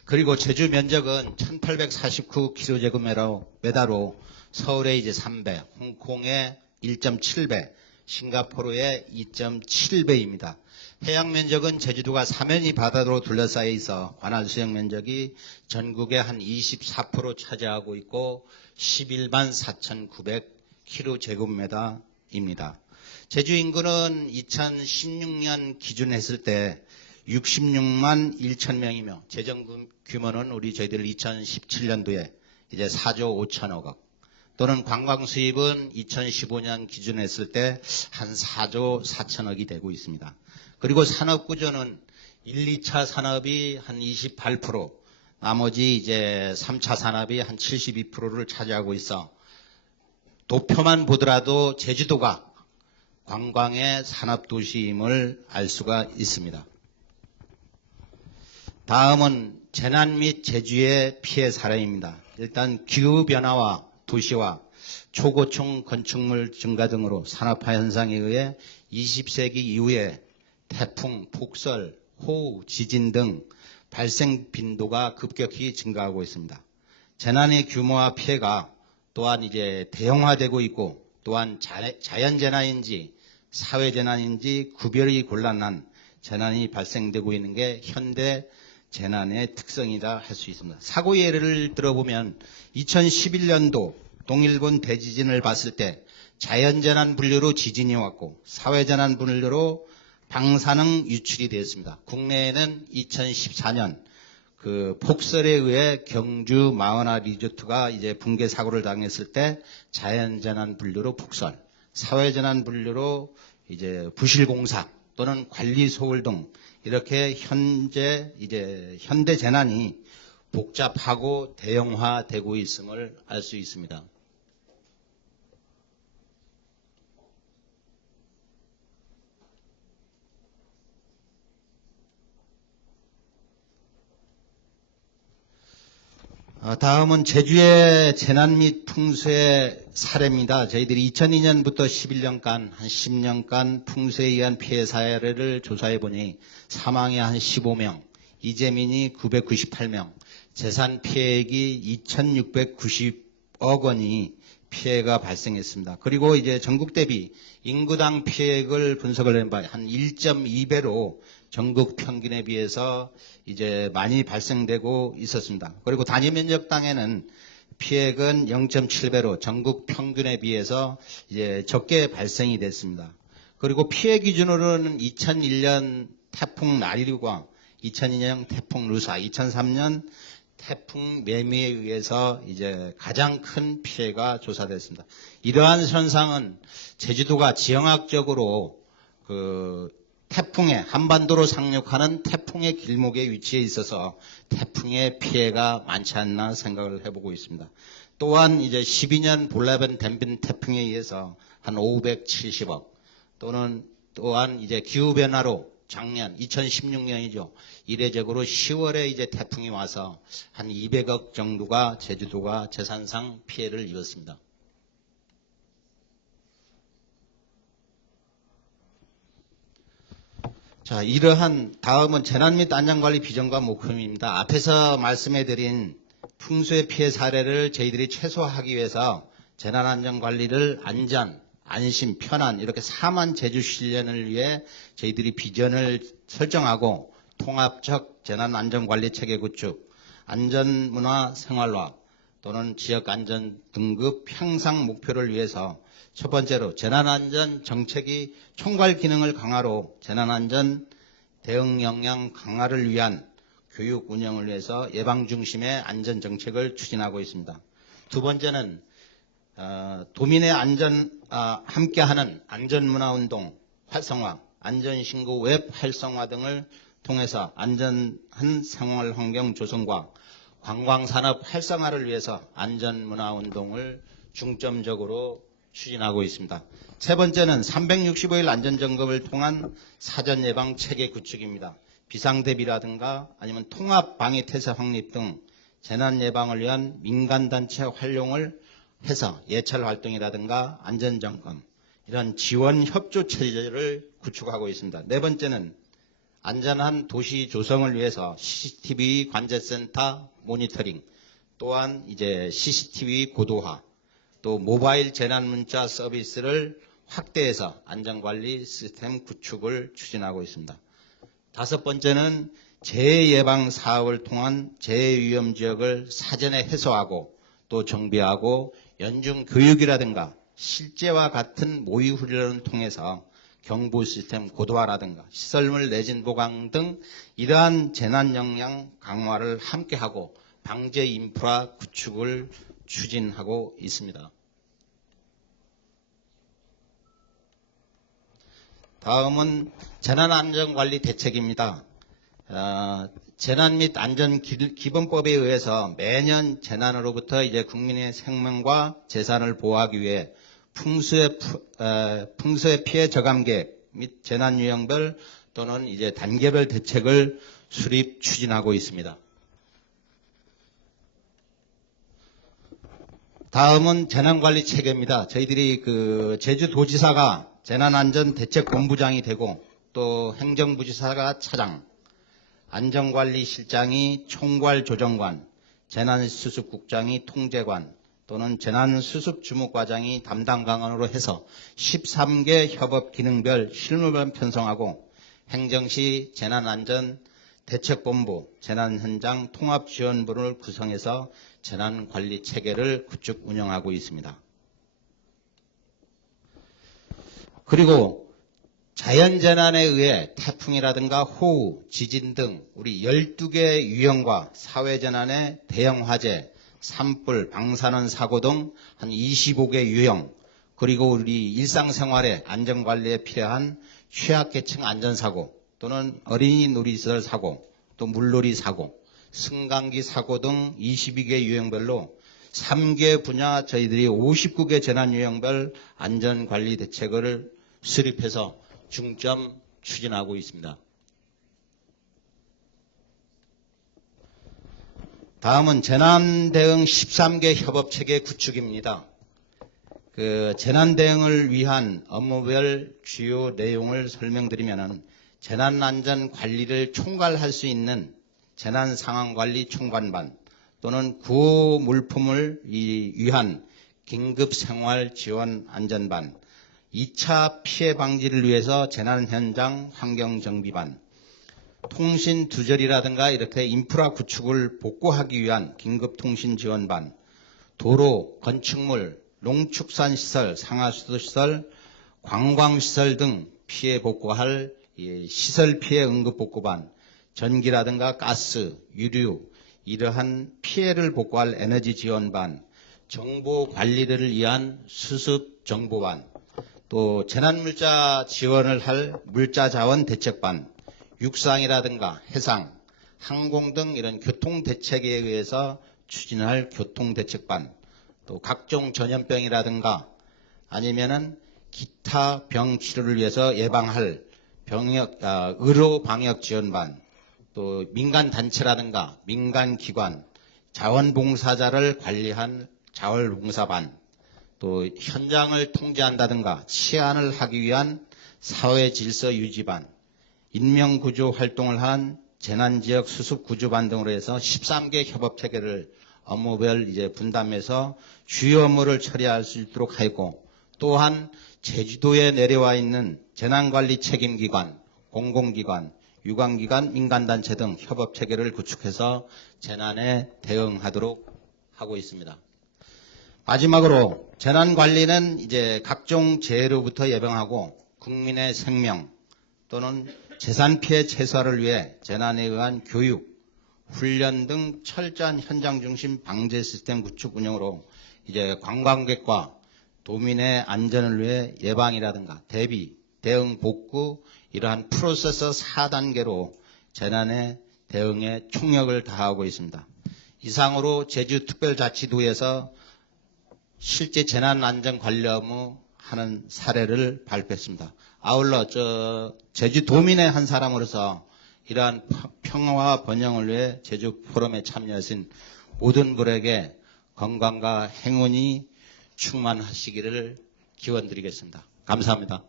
그리고 제주 면적은 1849km제곱미터로 서울의 이제 3배, 홍콩의 1.7배, 싱가포르의 2.7배입니다. 해양 면적은 제주도가 사면이 바다로 둘러싸여 있어 관할 수영 면적이 전국의 한 24% 차지하고 있고 11만 4,900km제곱미터입니다. 제주 인구는 2016년 기준했을 때 66만 1천 명이며 재정 규모는 저희들 2017년도에 이제 4조 5천억, 또는 관광 수입은 2015년 기준했을 때 한 4조 4천억이 되고 있습니다. 그리고 산업 구조는 1, 2차 산업이 한 28%, 나머지 이제 3차 산업이 한 72%를 차지하고 있어 도표만 보더라도 제주도가 관광의 산업도시임을 알 수가 있습니다. 다음은 재난 및 제주의 피해 사례입니다. 일단 기후변화와 도시화, 초고층 건축물 증가 등으로 산업화 현상에 의해 20세기 이후에 태풍, 폭설, 호우, 지진 등 발생 빈도가 급격히 증가하고 있습니다. 재난의 규모와 피해가 또한 이제 대형화되고 있고, 또한 자연재난인지 사회재난인지 구별이 곤란한 재난이 발생되고 있는 게 현대 재난의 특성이다 할 수 있습니다. 사고 예를 들어보면 2011년도 동일본 대지진을 봤을 때 자연재난 분류로 지진이 왔고 사회재난 분류로 방사능 유출이 되었습니다. 국내에는 2014년 그 폭설에 의해 경주 마은하 리조트가 이제 붕괴 사고를 당했을 때 자연재난 분류로 폭설, 사회재난 분류로 이제 부실공사 또는 관리 소홀 등 이렇게 현재 이제 현대 재난이 복잡하고 대형화되고 있음을 알 수 있습니다. 다음은 제주의 재난 및 풍수의 사례입니다. 저희들이 2002년부터 11년간 한 10년간 풍수에 의한 피해 사례를 조사해 보니 사망이 한 15명, 이재민이 998명, 재산 피해액이 2,690억 원이 피해가 발생했습니다. 그리고 이제 전국 대비 인구당 피해액을 분석을 해봐 한 1.2배로 전국 평균에 비해서 이제 많이 발생되고 있었습니다. 그리고 단위 면적당에는 피해액은 0.7배로 전국 평균에 비해서 이제 적게 발생이 됐습니다. 그리고 피해 기준으로는 2001년 태풍 나리류광, 2002년 태풍 루사, 2003년 태풍 매미에 의해서 이제 가장 큰 피해가 조사됐습니다. 이러한 현상은 제주도가 지형학적으로 그 태풍의 한반도로 상륙하는 태풍의 길목에 위치해 있어서 태풍의 피해가 많지 않나 생각을 해보고 있습니다. 또한 이제 12년 볼라벤 댐빈 태풍에 의해서 한 570억 또한 이제 기후변화로 작년 2016년이죠. 이례적으로 10월에 이제 태풍이 와서 한 200억 정도가 제주도가 재산상 피해를 입었습니다. 자, 이러한 다음은 재난 및 안전관리 비전과 목표입니다. 앞에서 말씀해드린 풍수의 피해 사례를 저희들이 최소화하기 위해서 재난안전관리를 안전, 안심, 편안 이렇게 4만 제주 실현을 위해 저희들이 비전을 설정하고 통합적 재난안전관리 체계 구축, 안전문화 생활화 또는 지역안전 등급 향상 목표를 위해서 첫 번째로 재난안전 정책이 총괄 기능을 강화로 재난안전 대응 역량 강화를 위한 교육 운영을 위해서 예방 중심의 안전 정책을 추진하고 있습니다. 두 번째는 도민의 안전 함께하는 안전문화운동 활성화, 안전신고 웹 활성화 등을 통해서 안전한 생활환경 조성과 관광산업 활성화를 위해서 안전문화운동을 중점적으로 추진하고 있습니다. 세 번째는 365일 안전점검을 통한 사전예방 체계 구축입니다. 비상대비라든가 아니면 통합방위태세 확립 등 재난예방을 위한 민간단체 활용을 해서 예찰활동이라든가 안전점검 이런 지원 협조 체제를 구축하고 있습니다. 네 번째는 안전한 도시 조성을 위해서 CCTV 관제센터 모니터링 또한 이제 CCTV 고도화 또 모바일 재난문자 서비스를 확대해서 안전관리 시스템 구축을 추진하고 있습니다. 다섯 번째는 재해 예방 사업을 통한 재해 위험 지역을 사전에 해소하고 또 정비하고 연중 교육이라든가 실제와 같은 모의 훈련을 통해서 경보 시스템 고도화라든가 시설물 내진 보강 등 이러한 재난 역량 강화를 함께하고 방제 인프라 구축을 추진하고 있습니다. 다음은 재난안전관리 대책입니다. 재난 및 안전 기본법에 의해서 매년 재난으로부터 이제 국민의 생명과 재산을 보호하기 위해 풍수의 피해 저감 계획 및 재난 유형별 또는 이제 단계별 대책을 수립 추진하고 있습니다. 다음은 재난관리 체계입니다. 저희들이 그 제주도지사가 재난안전대책본부장이 되고 또 행정부지사가 차장, 안전관리실장이 총괄조정관, 재난수습국장이 통제관 또는 재난수습주무과장이 담당관으로 해서 13개 협업기능별 실무별 편성하고 행정시 재난안전대책본부, 재난현장 통합지원부를 구성해서 재난관리체계를 구축 운영하고 있습니다. 그리고 자연재난에 의해 태풍이라든가 호우, 지진 등 우리 12개 유형과 사회재난의 대형 화재, 산불, 방사능 사고 등 한 25개 유형, 그리고 우리 일상생활의 안전관리에 필요한 취약계층 안전사고 또는 어린이 놀이시설 사고, 또 물놀이 사고, 승강기 사고 등 22개 유형별로 3개 분야 저희들이 59개 재난 유형별 안전관리 대책을 수립해서 중점 추진하고 있습니다. 다음은 재난대응 13개 협업체계 구축입니다. 재난대응을 위한 업무별 주요 내용을 설명드리면 재난안전관리를 총괄할 수 있는 재난상황관리 총괄반 또는 구호 물품을 위한 긴급생활지원안전반, 2차 피해 방지를 위해서 재난현장 환경정비반, 통신 두절이라든가 이렇게 인프라 구축을 복구하기 위한 긴급통신지원반, 도로, 건축물, 농축산시설, 상하수도시설, 관광시설 등 피해 복구할 시설 피해 응급복구반, 전기라든가 가스, 유류, 이러한 피해를 복구할 에너지 지원반, 정보 관리를 위한 수습 정보반, 또 재난물자 지원을 할 물자자원 대책반, 육상이라든가 해상, 항공 등 이런 교통대책에 의해서 추진할 교통대책반, 또 각종 전염병이라든가 아니면은 기타 병 치료를 위해서 예방할 의료 방역 지원반, 또 민간 단체라든가 민간 기관, 자원봉사자를 관리한 자원봉사반, 또 현장을 통제한다든가 치안을 하기 위한 사회질서 유지반, 인명구조 활동을 한 재난지역 수습구조반 등으로 해서 13개 협업체계를 업무별 분담해서 주요 업무를 처리할 수 있도록 하고, 또한 제주도에 내려와 있는 재난관리 책임기관, 공공기관, 유관기관, 민간단체 등 협업체계를 구축해서 재난에 대응하도록 하고 있습니다. 마지막으로 재난관리는 각종 재해로부터 예방하고 국민의 생명 또는 재산피해 최소화를 위해 재난에 의한 교육, 훈련 등 철저한 현장 중심 방제 시스템 구축 운영으로 관광객과 도민의 안전을 위해 예방이라든가 대비, 대응, 복구 이러한 프로세서 4단계로 재난에 대응에 총력을 다하고 있습니다. 이상으로 제주특별자치도에서 실제 재난안전관리 업무 하는 사례를 발표했습니다. 아울러 제주도민의 한 사람으로서 이러한 평화와 번영을 위해 제주 포럼에 참여하신 모든 분에게 건강과 행운이 충만하시기를 기원드리겠습니다. 감사합니다.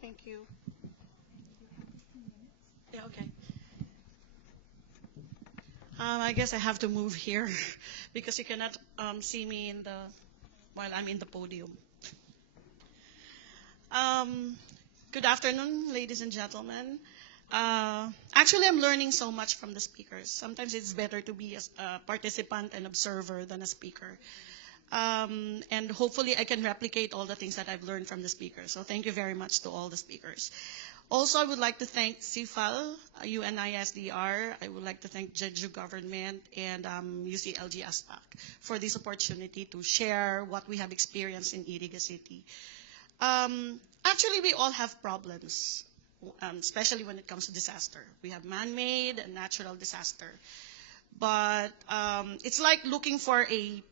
Thank you. Yeah, okay. I guess I have to move here because you cannot see me while I'm in the podium. Good afternoon, ladies and gentlemen. Actually, I'm learning so much from the speakers. Sometimes it's better to be a participant and observer than a speaker. And hopefully I can replicate all the things that I've learned from the speakers. So thank you very much to all the speakers. Also, I would like to thank CFAL, UNISDR. I would like to thank Jeju government and UCLG ASPAC for this opportunity to share what we have experienced in Iriga City. Actually, we all have problems, especially when it comes to disaster. We have man-made and natural disaster. But it's like looking for a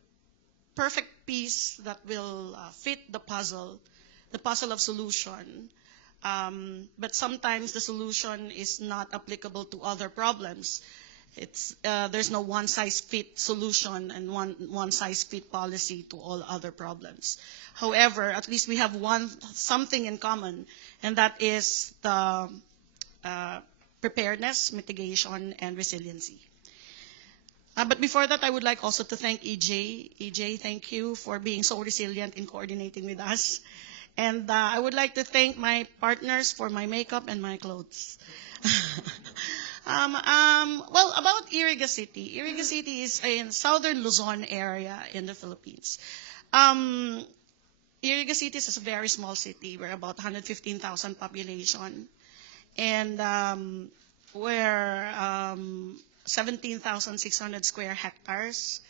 perfect piece that will fit the puzzle of solution. But sometimes the solution is not applicable to other problems. There's no one-size-fit solution and one-size-fit policy to all other problems. However, at least we have something in common, and that is the preparedness, mitigation, and resiliency. But before that, I would like also to thank EJ. EJ, thank you for being so resilient in coordinating with us. And I would like to thank my partners for my makeup and my clothes. Well, about Iriga City. Iriga City is in southern Luzon area in the Philippines. Iriga City is a very small city. We're about 115,000 population. And we're 17,600 square hectares.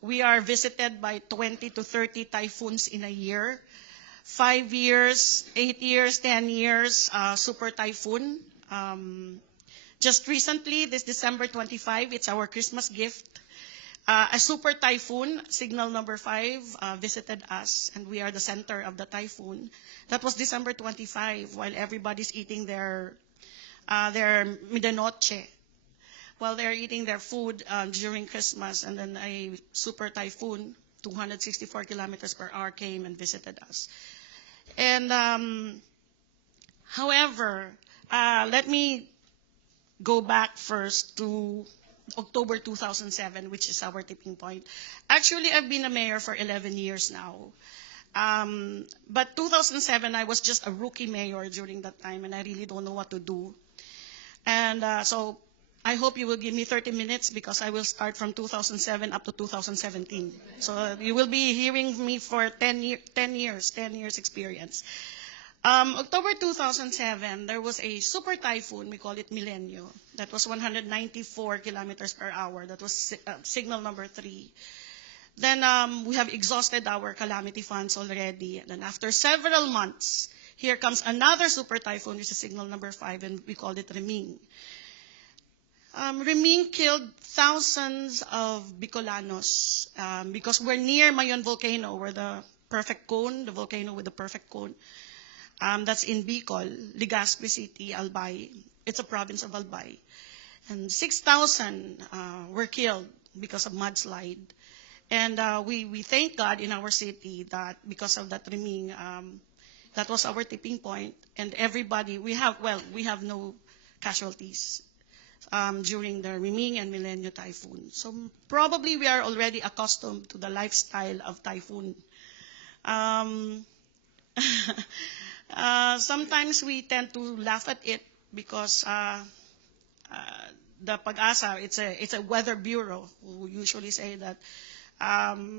We are visited by 20 to 30 typhoons in a year. 5 years, 8 years, 10 years, super typhoon. Just recently, this December 25, it's our Christmas gift. A super typhoon, signal number 5, visited us, and we are the center of the typhoon. That was December 25, while everybody's eating their midanoche, while they're eating their food during Christmas, and then a super typhoon, 264 kilometers per hour, came and visited us. And however, let me go back first to October 2007, which is our tipping point. Actually, I've been a mayor for 11 years now. But 2007, I was just a rookie mayor during that time, and I really don't know what to do. And so I hope you will give me 30 minutes because I will start from 2007 up to 2017. So you will be hearing me for 10 years experience. October 2007, there was a super typhoon, we call it Milenio, that was 194 kilometers per hour. That was signal number 3. Then we have exhausted our calamity funds already. And then after several months, here comes another super typhoon, which is signal number 5, and we called it Reming. Reming killed thousands of Bicolanos because we're near Mayon Volcano, where the perfect cone, the volcano with the perfect cone. That's in Bicol, Legazpi City, Albay. It's a province of Albay. And 6,000 were killed because of mudslide. And we thank God in our city that because of that Reming, that was our tipping point. And everybody, we have no casualties during the Reming and Milenio typhoon. So probably we are already accustomed to the lifestyle of typhoon. Sometimes we tend to laugh at it because the Pag-asa, it's a weather bureau who usually say that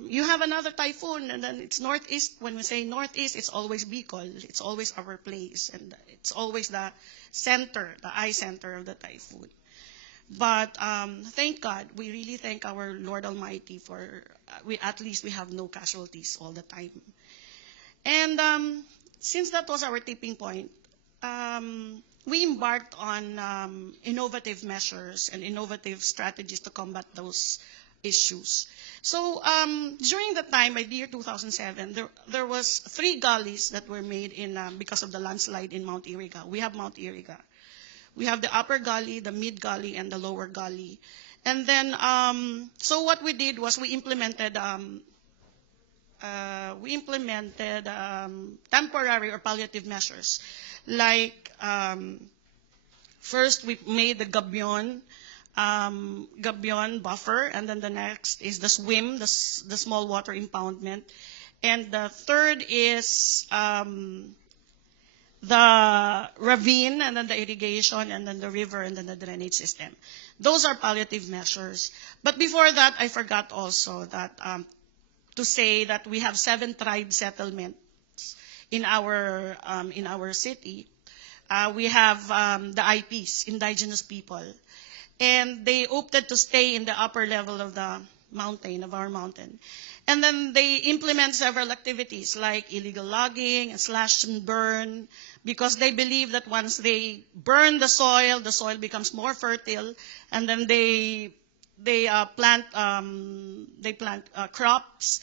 you have another typhoon and then it's northeast. When we say northeast, it's always Bicol. It's always our place, and it's always the center, the eye center of the typhoon. But thank God, we really thank our Lord Almighty for at least we have no casualties all the time. And since that was our tipping point, we embarked on innovative measures and innovative strategies to combat those issues. So during the time, by the year 2007, there was 3 gullies that were made in because of the landslide in Mount Iriga. We have Mount Iriga. We have the upper gully, the mid gully, and the lower gully. And then, so what we did was we implemented temporary or palliative measures. Like, first we made the Gabion buffer, and then the next is the SWIM, the small water impoundment. And the third is the ravine, and then the irrigation, and then the river, and then the drainage system. Those are palliative measures. But before that, I forgot also that to say that we have 7 tribe settlements in our city. We have the IPs, indigenous people, and they opted to stay in the upper level of the mountain, of our mountain. And then they implement several activities like illegal logging and slash and burn, because they believe that once they burn the soil becomes more fertile, and then they plant crops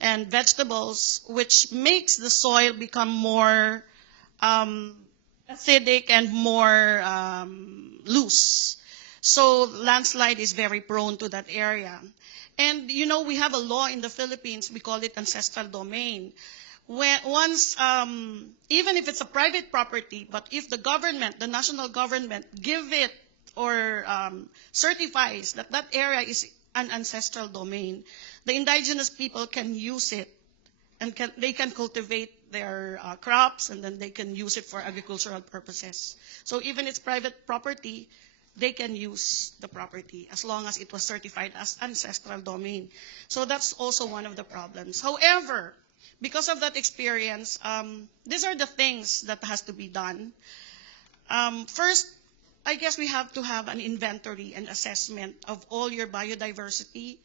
and vegetables, which makes the soil become more acidic and more loose. So landslide is very prone to that area. And you know, we have a law in the Philippines, we call it ancestral domain. Once, even if it's a private property, but if the government, the national government, give it or certifies that that area is an ancestral domain, the indigenous people can use it and they can cultivate their crops, and then they can use it for agricultural purposes. So even it's private property, they can use the property as long as it was certified as ancestral domain. So that's also one of the problems. However, because of that experience, these are the things that has to be done. First, I guess we have to have an inventory and assessment of all your biodiversity,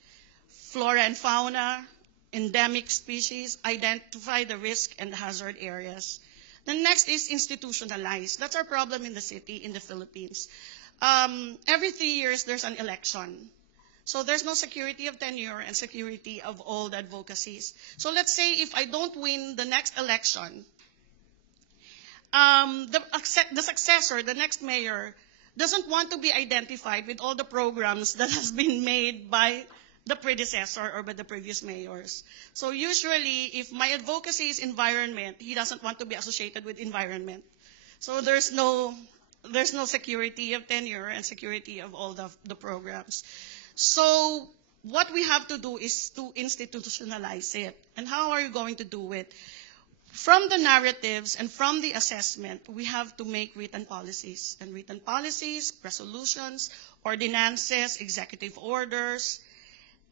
flora and fauna, endemic species, identify the risk and the hazard areas. The next is institutionalize. That's our problem in the city, in the Philippines. Every 3 years, there's an election. So there's no security of tenure and security of all the advocacies. So let's say if I don't win the next election, the successor, the next mayor, doesn't want to be identified with all the programs that has been made by the predecessor or by the previous mayors. So usually, if my advocacy is environment, he doesn't want to be associated with environment. So there's no security of tenure and security of all the programs. So what we have to do is to institutionalize it. And how are you going to do it? From the narratives and from the assessment, we have to make written policies. And written policies, resolutions, ordinances, executive orders,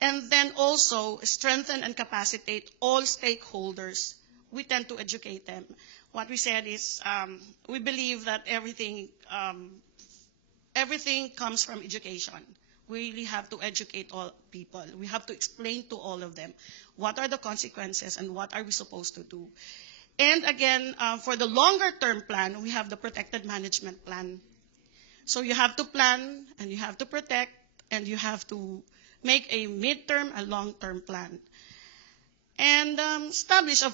and then also strengthen and capacitate all stakeholders. We tend to educate them. What we said is we believe that everything comes from education. We really have to educate all people. We have to explain to all of them what are the consequences and what are we supposed to do. And again, for the longer term plan, we have the protected management plan. So you have to plan, and you have to protect, and you have to make a midterm and long-term plan. And establish your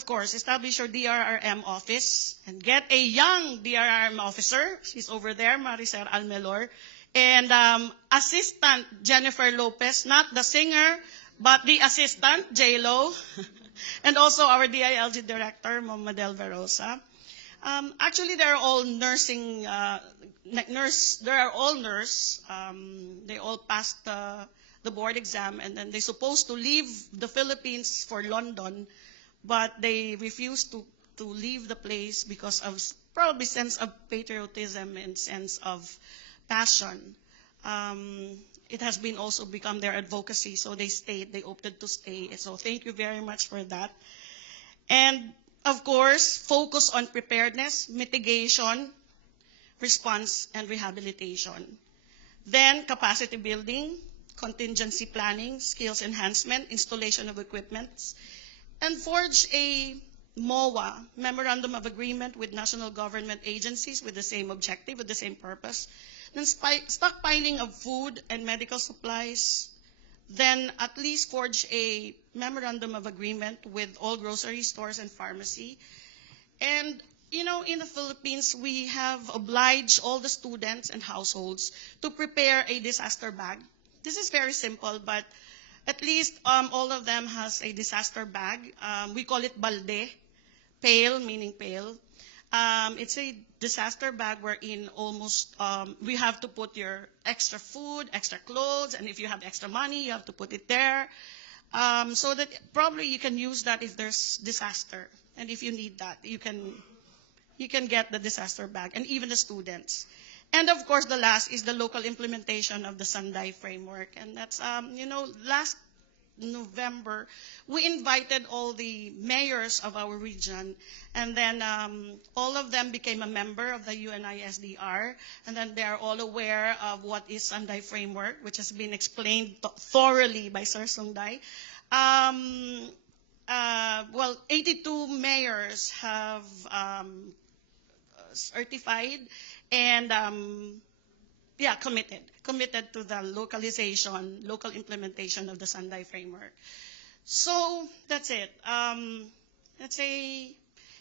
DRRM office, and get a young DRRM officer. She's over there, Maricel Almelor. And assistant Jennifer Lopez, not the singer, but the assistant, J-Lo. And also our DILG director, Madel Verosa. Actually, they're all nursing, they're all nurse. They all passed the board exam, and then they're supposed to leave the Philippines for London, but they refused to leave the place because of probably sense of patriotism and sense of passion. It has been also become their advocacy, so they stayed, they opted to stay. So thank you very much for that. And of course, focus on preparedness, mitigation, response, and rehabilitation. Then capacity building, contingency planning, skills enhancement, installation of equipment, and forge a MOA, Memorandum of Agreement with national government agencies with the same objective, with the same purpose. Then stockpiling of food and medical supplies. Then at least forge a Memorandum of Agreement with all grocery stores and pharmacy. And in the Philippines, we have obliged all the students and households to prepare a disaster bag. This is very simple, but at least all of them has a disaster bag. We call it balde, pail, meaning pail. It's a disaster bag wherein almost we have to put your extra food, extra clothes, and if you have extra money, you have to put it there. So that probably you can use that if there's disaster. And if you need that, you can get the disaster bag, and even the students. And of course, the last is the local implementation of the Sanday framework. And that's, last November, we invited all the mayors of our region, and then all of them became a member of the UNISDR, and then they are all aware of what is Sanday framework, which has been explained thoroughly by Sir Sungday. 82 mayors have certified and committed to the local implementation of the Sanday framework. So that's it. Let's say,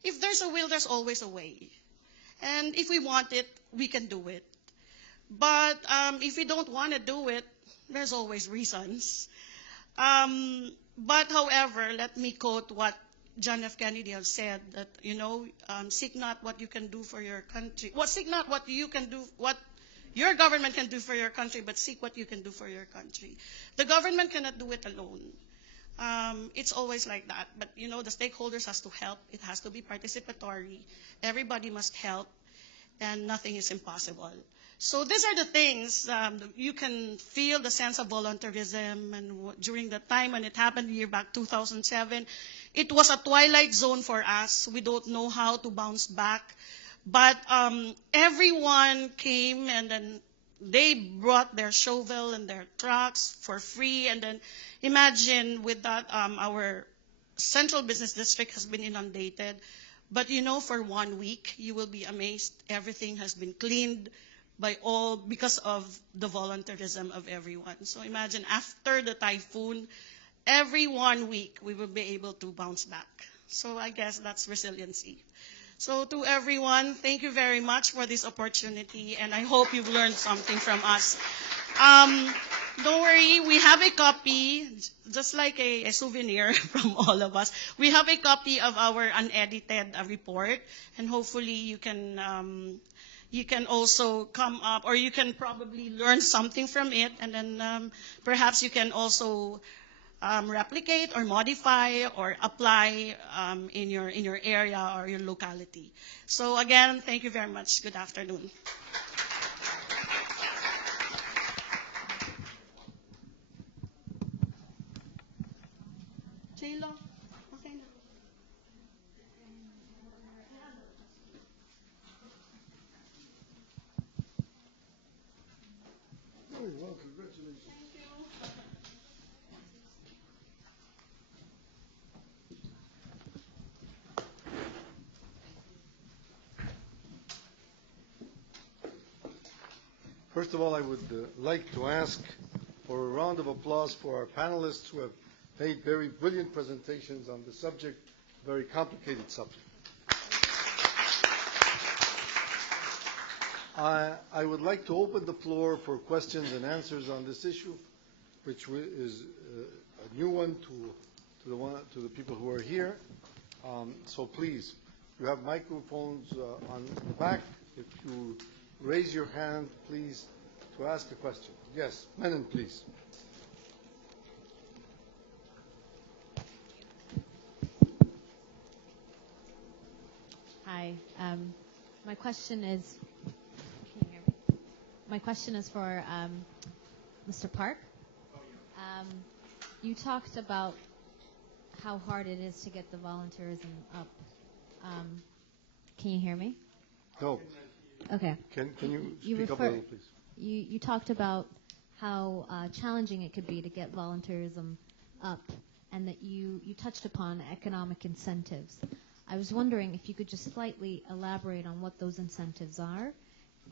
if there's a will, there's always a way. And if we want it, we can do it. But if we don't want to do it, there's always reasons. But however, let me quote what John F. Kennedy has said, that, seek not what you can do for your country. Well, seek not what you can do, what your government can do for your country, but seek what you can do for your country. The government cannot do it alone. it's always like that. But you know, the stakeholders has to help. It has to be participatory. Everybody must help, and nothing is impossible. So these are the things you can feel the sense of volunteerism. And during the time when it happened, year back 2007, it was a twilight zone for us. We don't know how to bounce back, but everyone came, and then they brought their shovel and their trucks for free. And then imagine with that, our central business district has been inundated. But you know, for 1 week, you will be amazed. Everything has been cleaned by all because of the volunteerism of everyone. So imagine after the typhoon, every 1 week we will be able to bounce back. So I guess that's resiliency. So to everyone, thank you very much for this opportunity, and I hope you've learned something from us. Don't worry, we have a copy, just like a souvenir from all of us. We have a copy of our unedited report, and hopefully you can also come up, or you can probably learn something from it, and then perhaps you can also replicate or modify or apply in your area or your locality. So again, thank you very much. Good afternoon. J-Lo, okay na. Very well, congratulations. Thank you. First of all, I would like to ask for a round of applause for our panelists who have made very brilliant presentations on the subject, very complicated subject. I would like to open the floor for questions and answers on this issue, which is a new one to the people who are here. So please, you have microphones on the back. If you raise your hand, please, to ask a question. Yes, Menon, please. Hi. My question is, can you hear me? My question is for Mr. Park. You talked about how hard it is to get the volunteerism up. Can you hear me? No. Okay. Can you speak up a little, please? You talked about how challenging it could be to get volunteerism up, and that you touched upon economic incentives. I was wondering if you could just slightly elaborate on what those incentives are,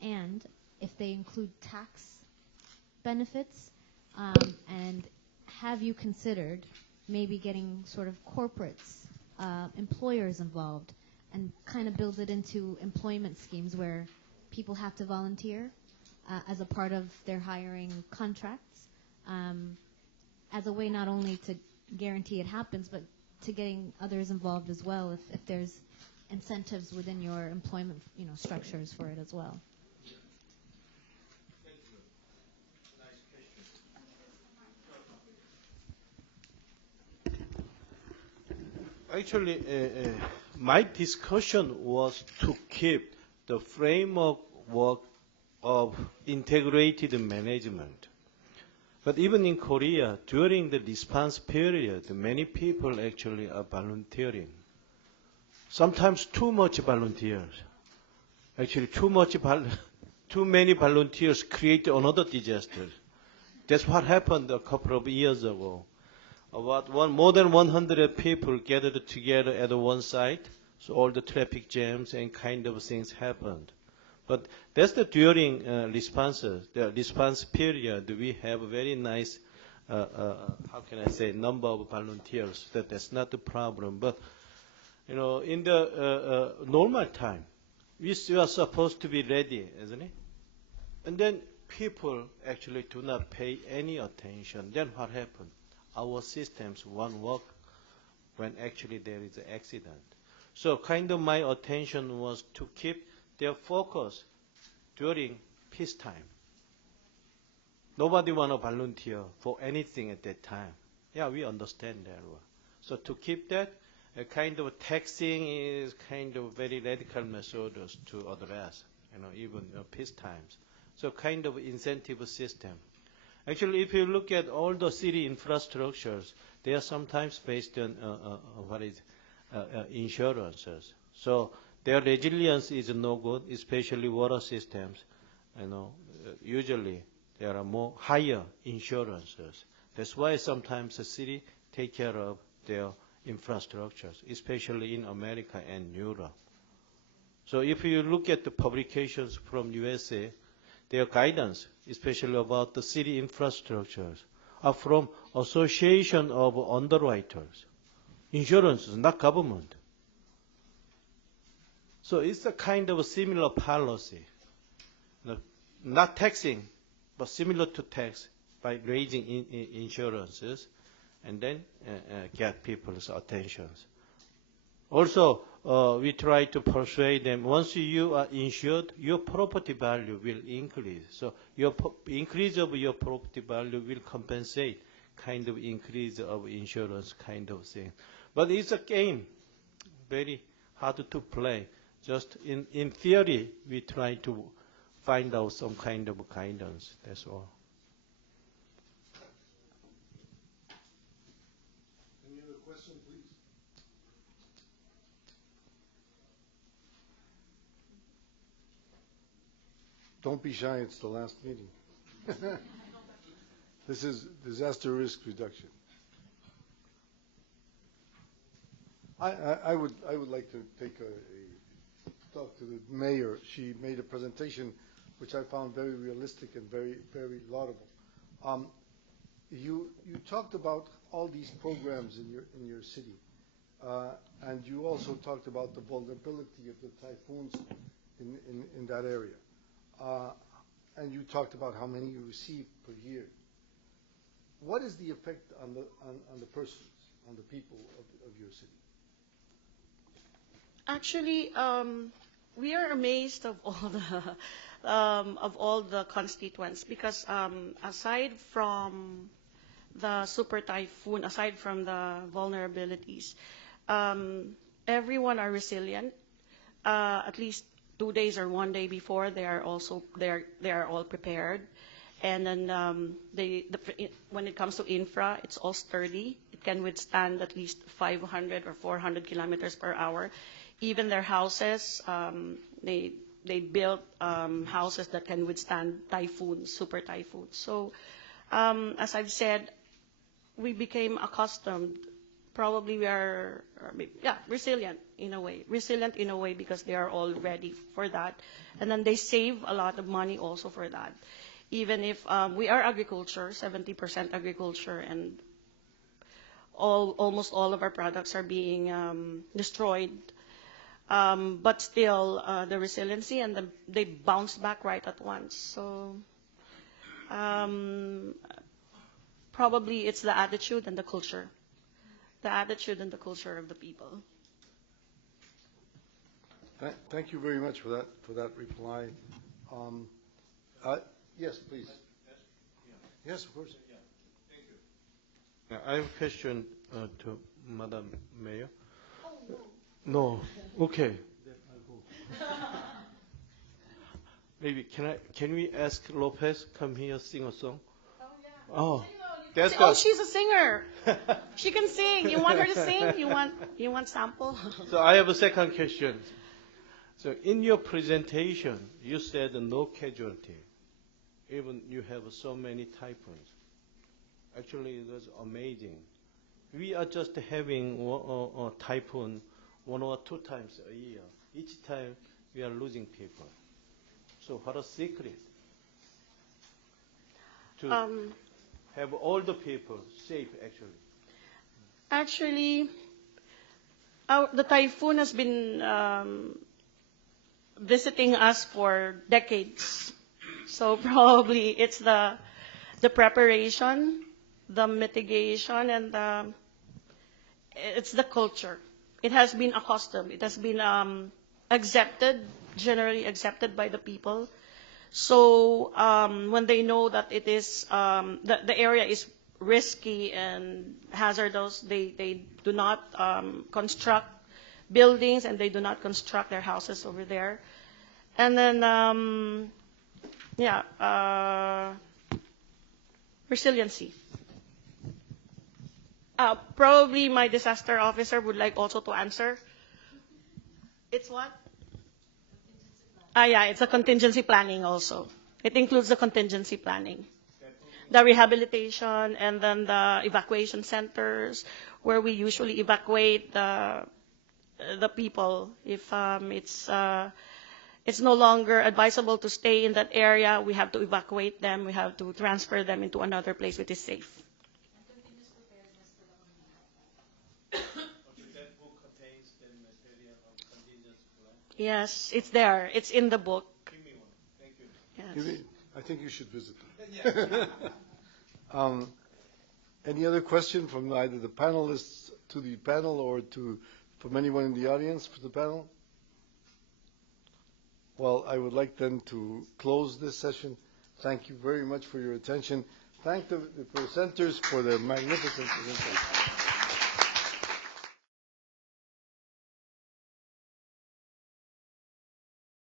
and if they include tax benefits, and have you considered maybe getting sort of corporates, employers involved, and kind of build it into employment schemes where people have to volunteer as a part of their hiring contracts, as a way not only to guarantee it happens, but to getting others involved as well, if there's incentives within your employment, structures for it as well. Actually, my discussion was to keep the framework of integrated management. But even in Korea, during the response period, many people actually are volunteering. Sometimes too much volunteers. Actually, too many volunteers create another disaster. That's what happened a couple of years ago. More than 100 people gathered together at one site, so all the traffic jams and kind of things happened. But that's during responses. The response period, we have a very nice, how can I say, number of volunteers. That's not the problem. But, in the normal time, we are supposed to be ready, isn't it? And then people actually do not pay any attention. Then what happened? Our systems won't work when actually there is an accident. So kind of my attention was to keep their focus during peacetime. Nobody want to volunteer for anything at that time. Yeah, we understand that one. So to keep that, a kind of taxing is kind of very radical methods to address, even peace times. So kind of incentive system. Actually, if you look at all the city infrastructures, they are sometimes based on insurances. So their resilience is no good, especially water systems. Usually there are more higher insurances. That's why sometimes the city take care of their infrastructures, especially in America and Europe. So if you look at the publications from USA, their guidance, especially about the city infrastructures, are from Association of Underwriters. Insurance is not government. So it's a kind of a similar policy. Not taxing, but similar to tax by raising insurances and then get people's attentions. Also, we try to persuade them, once you are insured, your property value will increase. So your increase of your property value will compensate kind of increase of insurance kind of thing. But it's a game, very hard to play. Just in theory, we try to find out some kind of guidance, that's all. Any other question, please? Don't be shy, it's the last meeting. This is disaster risk reduction. I would like to take a talk to the mayor. She made a presentation which I found very realistic and very, very laudable. You talked about all these programs in your city, and you also talked about the vulnerability of the typhoons in that area, and you talked about how many you receive per year. What is the effect on the persons, on the people of your city? Actually, we are amazed of all the constituents because aside from the super typhoon, aside from the vulnerabilities, everyone are resilient. At least 2 days or 1 day before, they are all prepared. And then when it comes to infra, it's all sturdy. It can withstand at least 500 or 400 kilometers per hour. Even their houses, they built houses that can withstand typhoons, super typhoons. So, as I've said, we became accustomed. Probably we are, resilient in a way. Resilient in a way because they are all ready for that. And then they save a lot of money also for that. Even if we are agriculture, 70% agriculture, and almost all of our products are being destroyed. But still, the resiliency and they bounce back right at once. So probably it's the attitude and the culture. The attitude and the culture of the people. Thank you very much for that reply. Yes, please. Yes, of course. Thank you. I have a question to Madam Mayor. No. Okay. Maybe can we ask Lopez come here sing a song? Oh, that's good. Oh, she's a singer. She can sing. You want her to sing? You want sample? So I have a second question. So in your presentation, you said no casualty. Even you have so many typhoons. Actually, it was amazing. We are just having a typhoon 1 or 2 times a year. Each time we are losing people. So what a secret to have all the people safe, actually. Actually, the typhoon has been visiting us for decades. So probably it's the preparation, the mitigation, and it's the culture. It has been accustomed. It has been generally accepted by the people. So when they know that it is the area is risky and hazardous. They do not construct buildings, and they do not construct their houses over there. And then, resiliency. Probably my disaster officer would like also to answer. It's what? It's a contingency planning also. It includes the contingency planning, the rehabilitation, and then the evacuation centers where we usually evacuate the people if it's no longer advisable to stay in that area. We have to evacuate them. We have to transfer them into another place which is safe. Yes, it's there. It's in the book. Give me one. Thank you. Yes. I think you should visit them. Any other question from either the panelists to the panel or from anyone in the audience for the panel? Well, I would like then to close this session. Thank you very much for your attention. Thank the presenters for their magnificent presentation.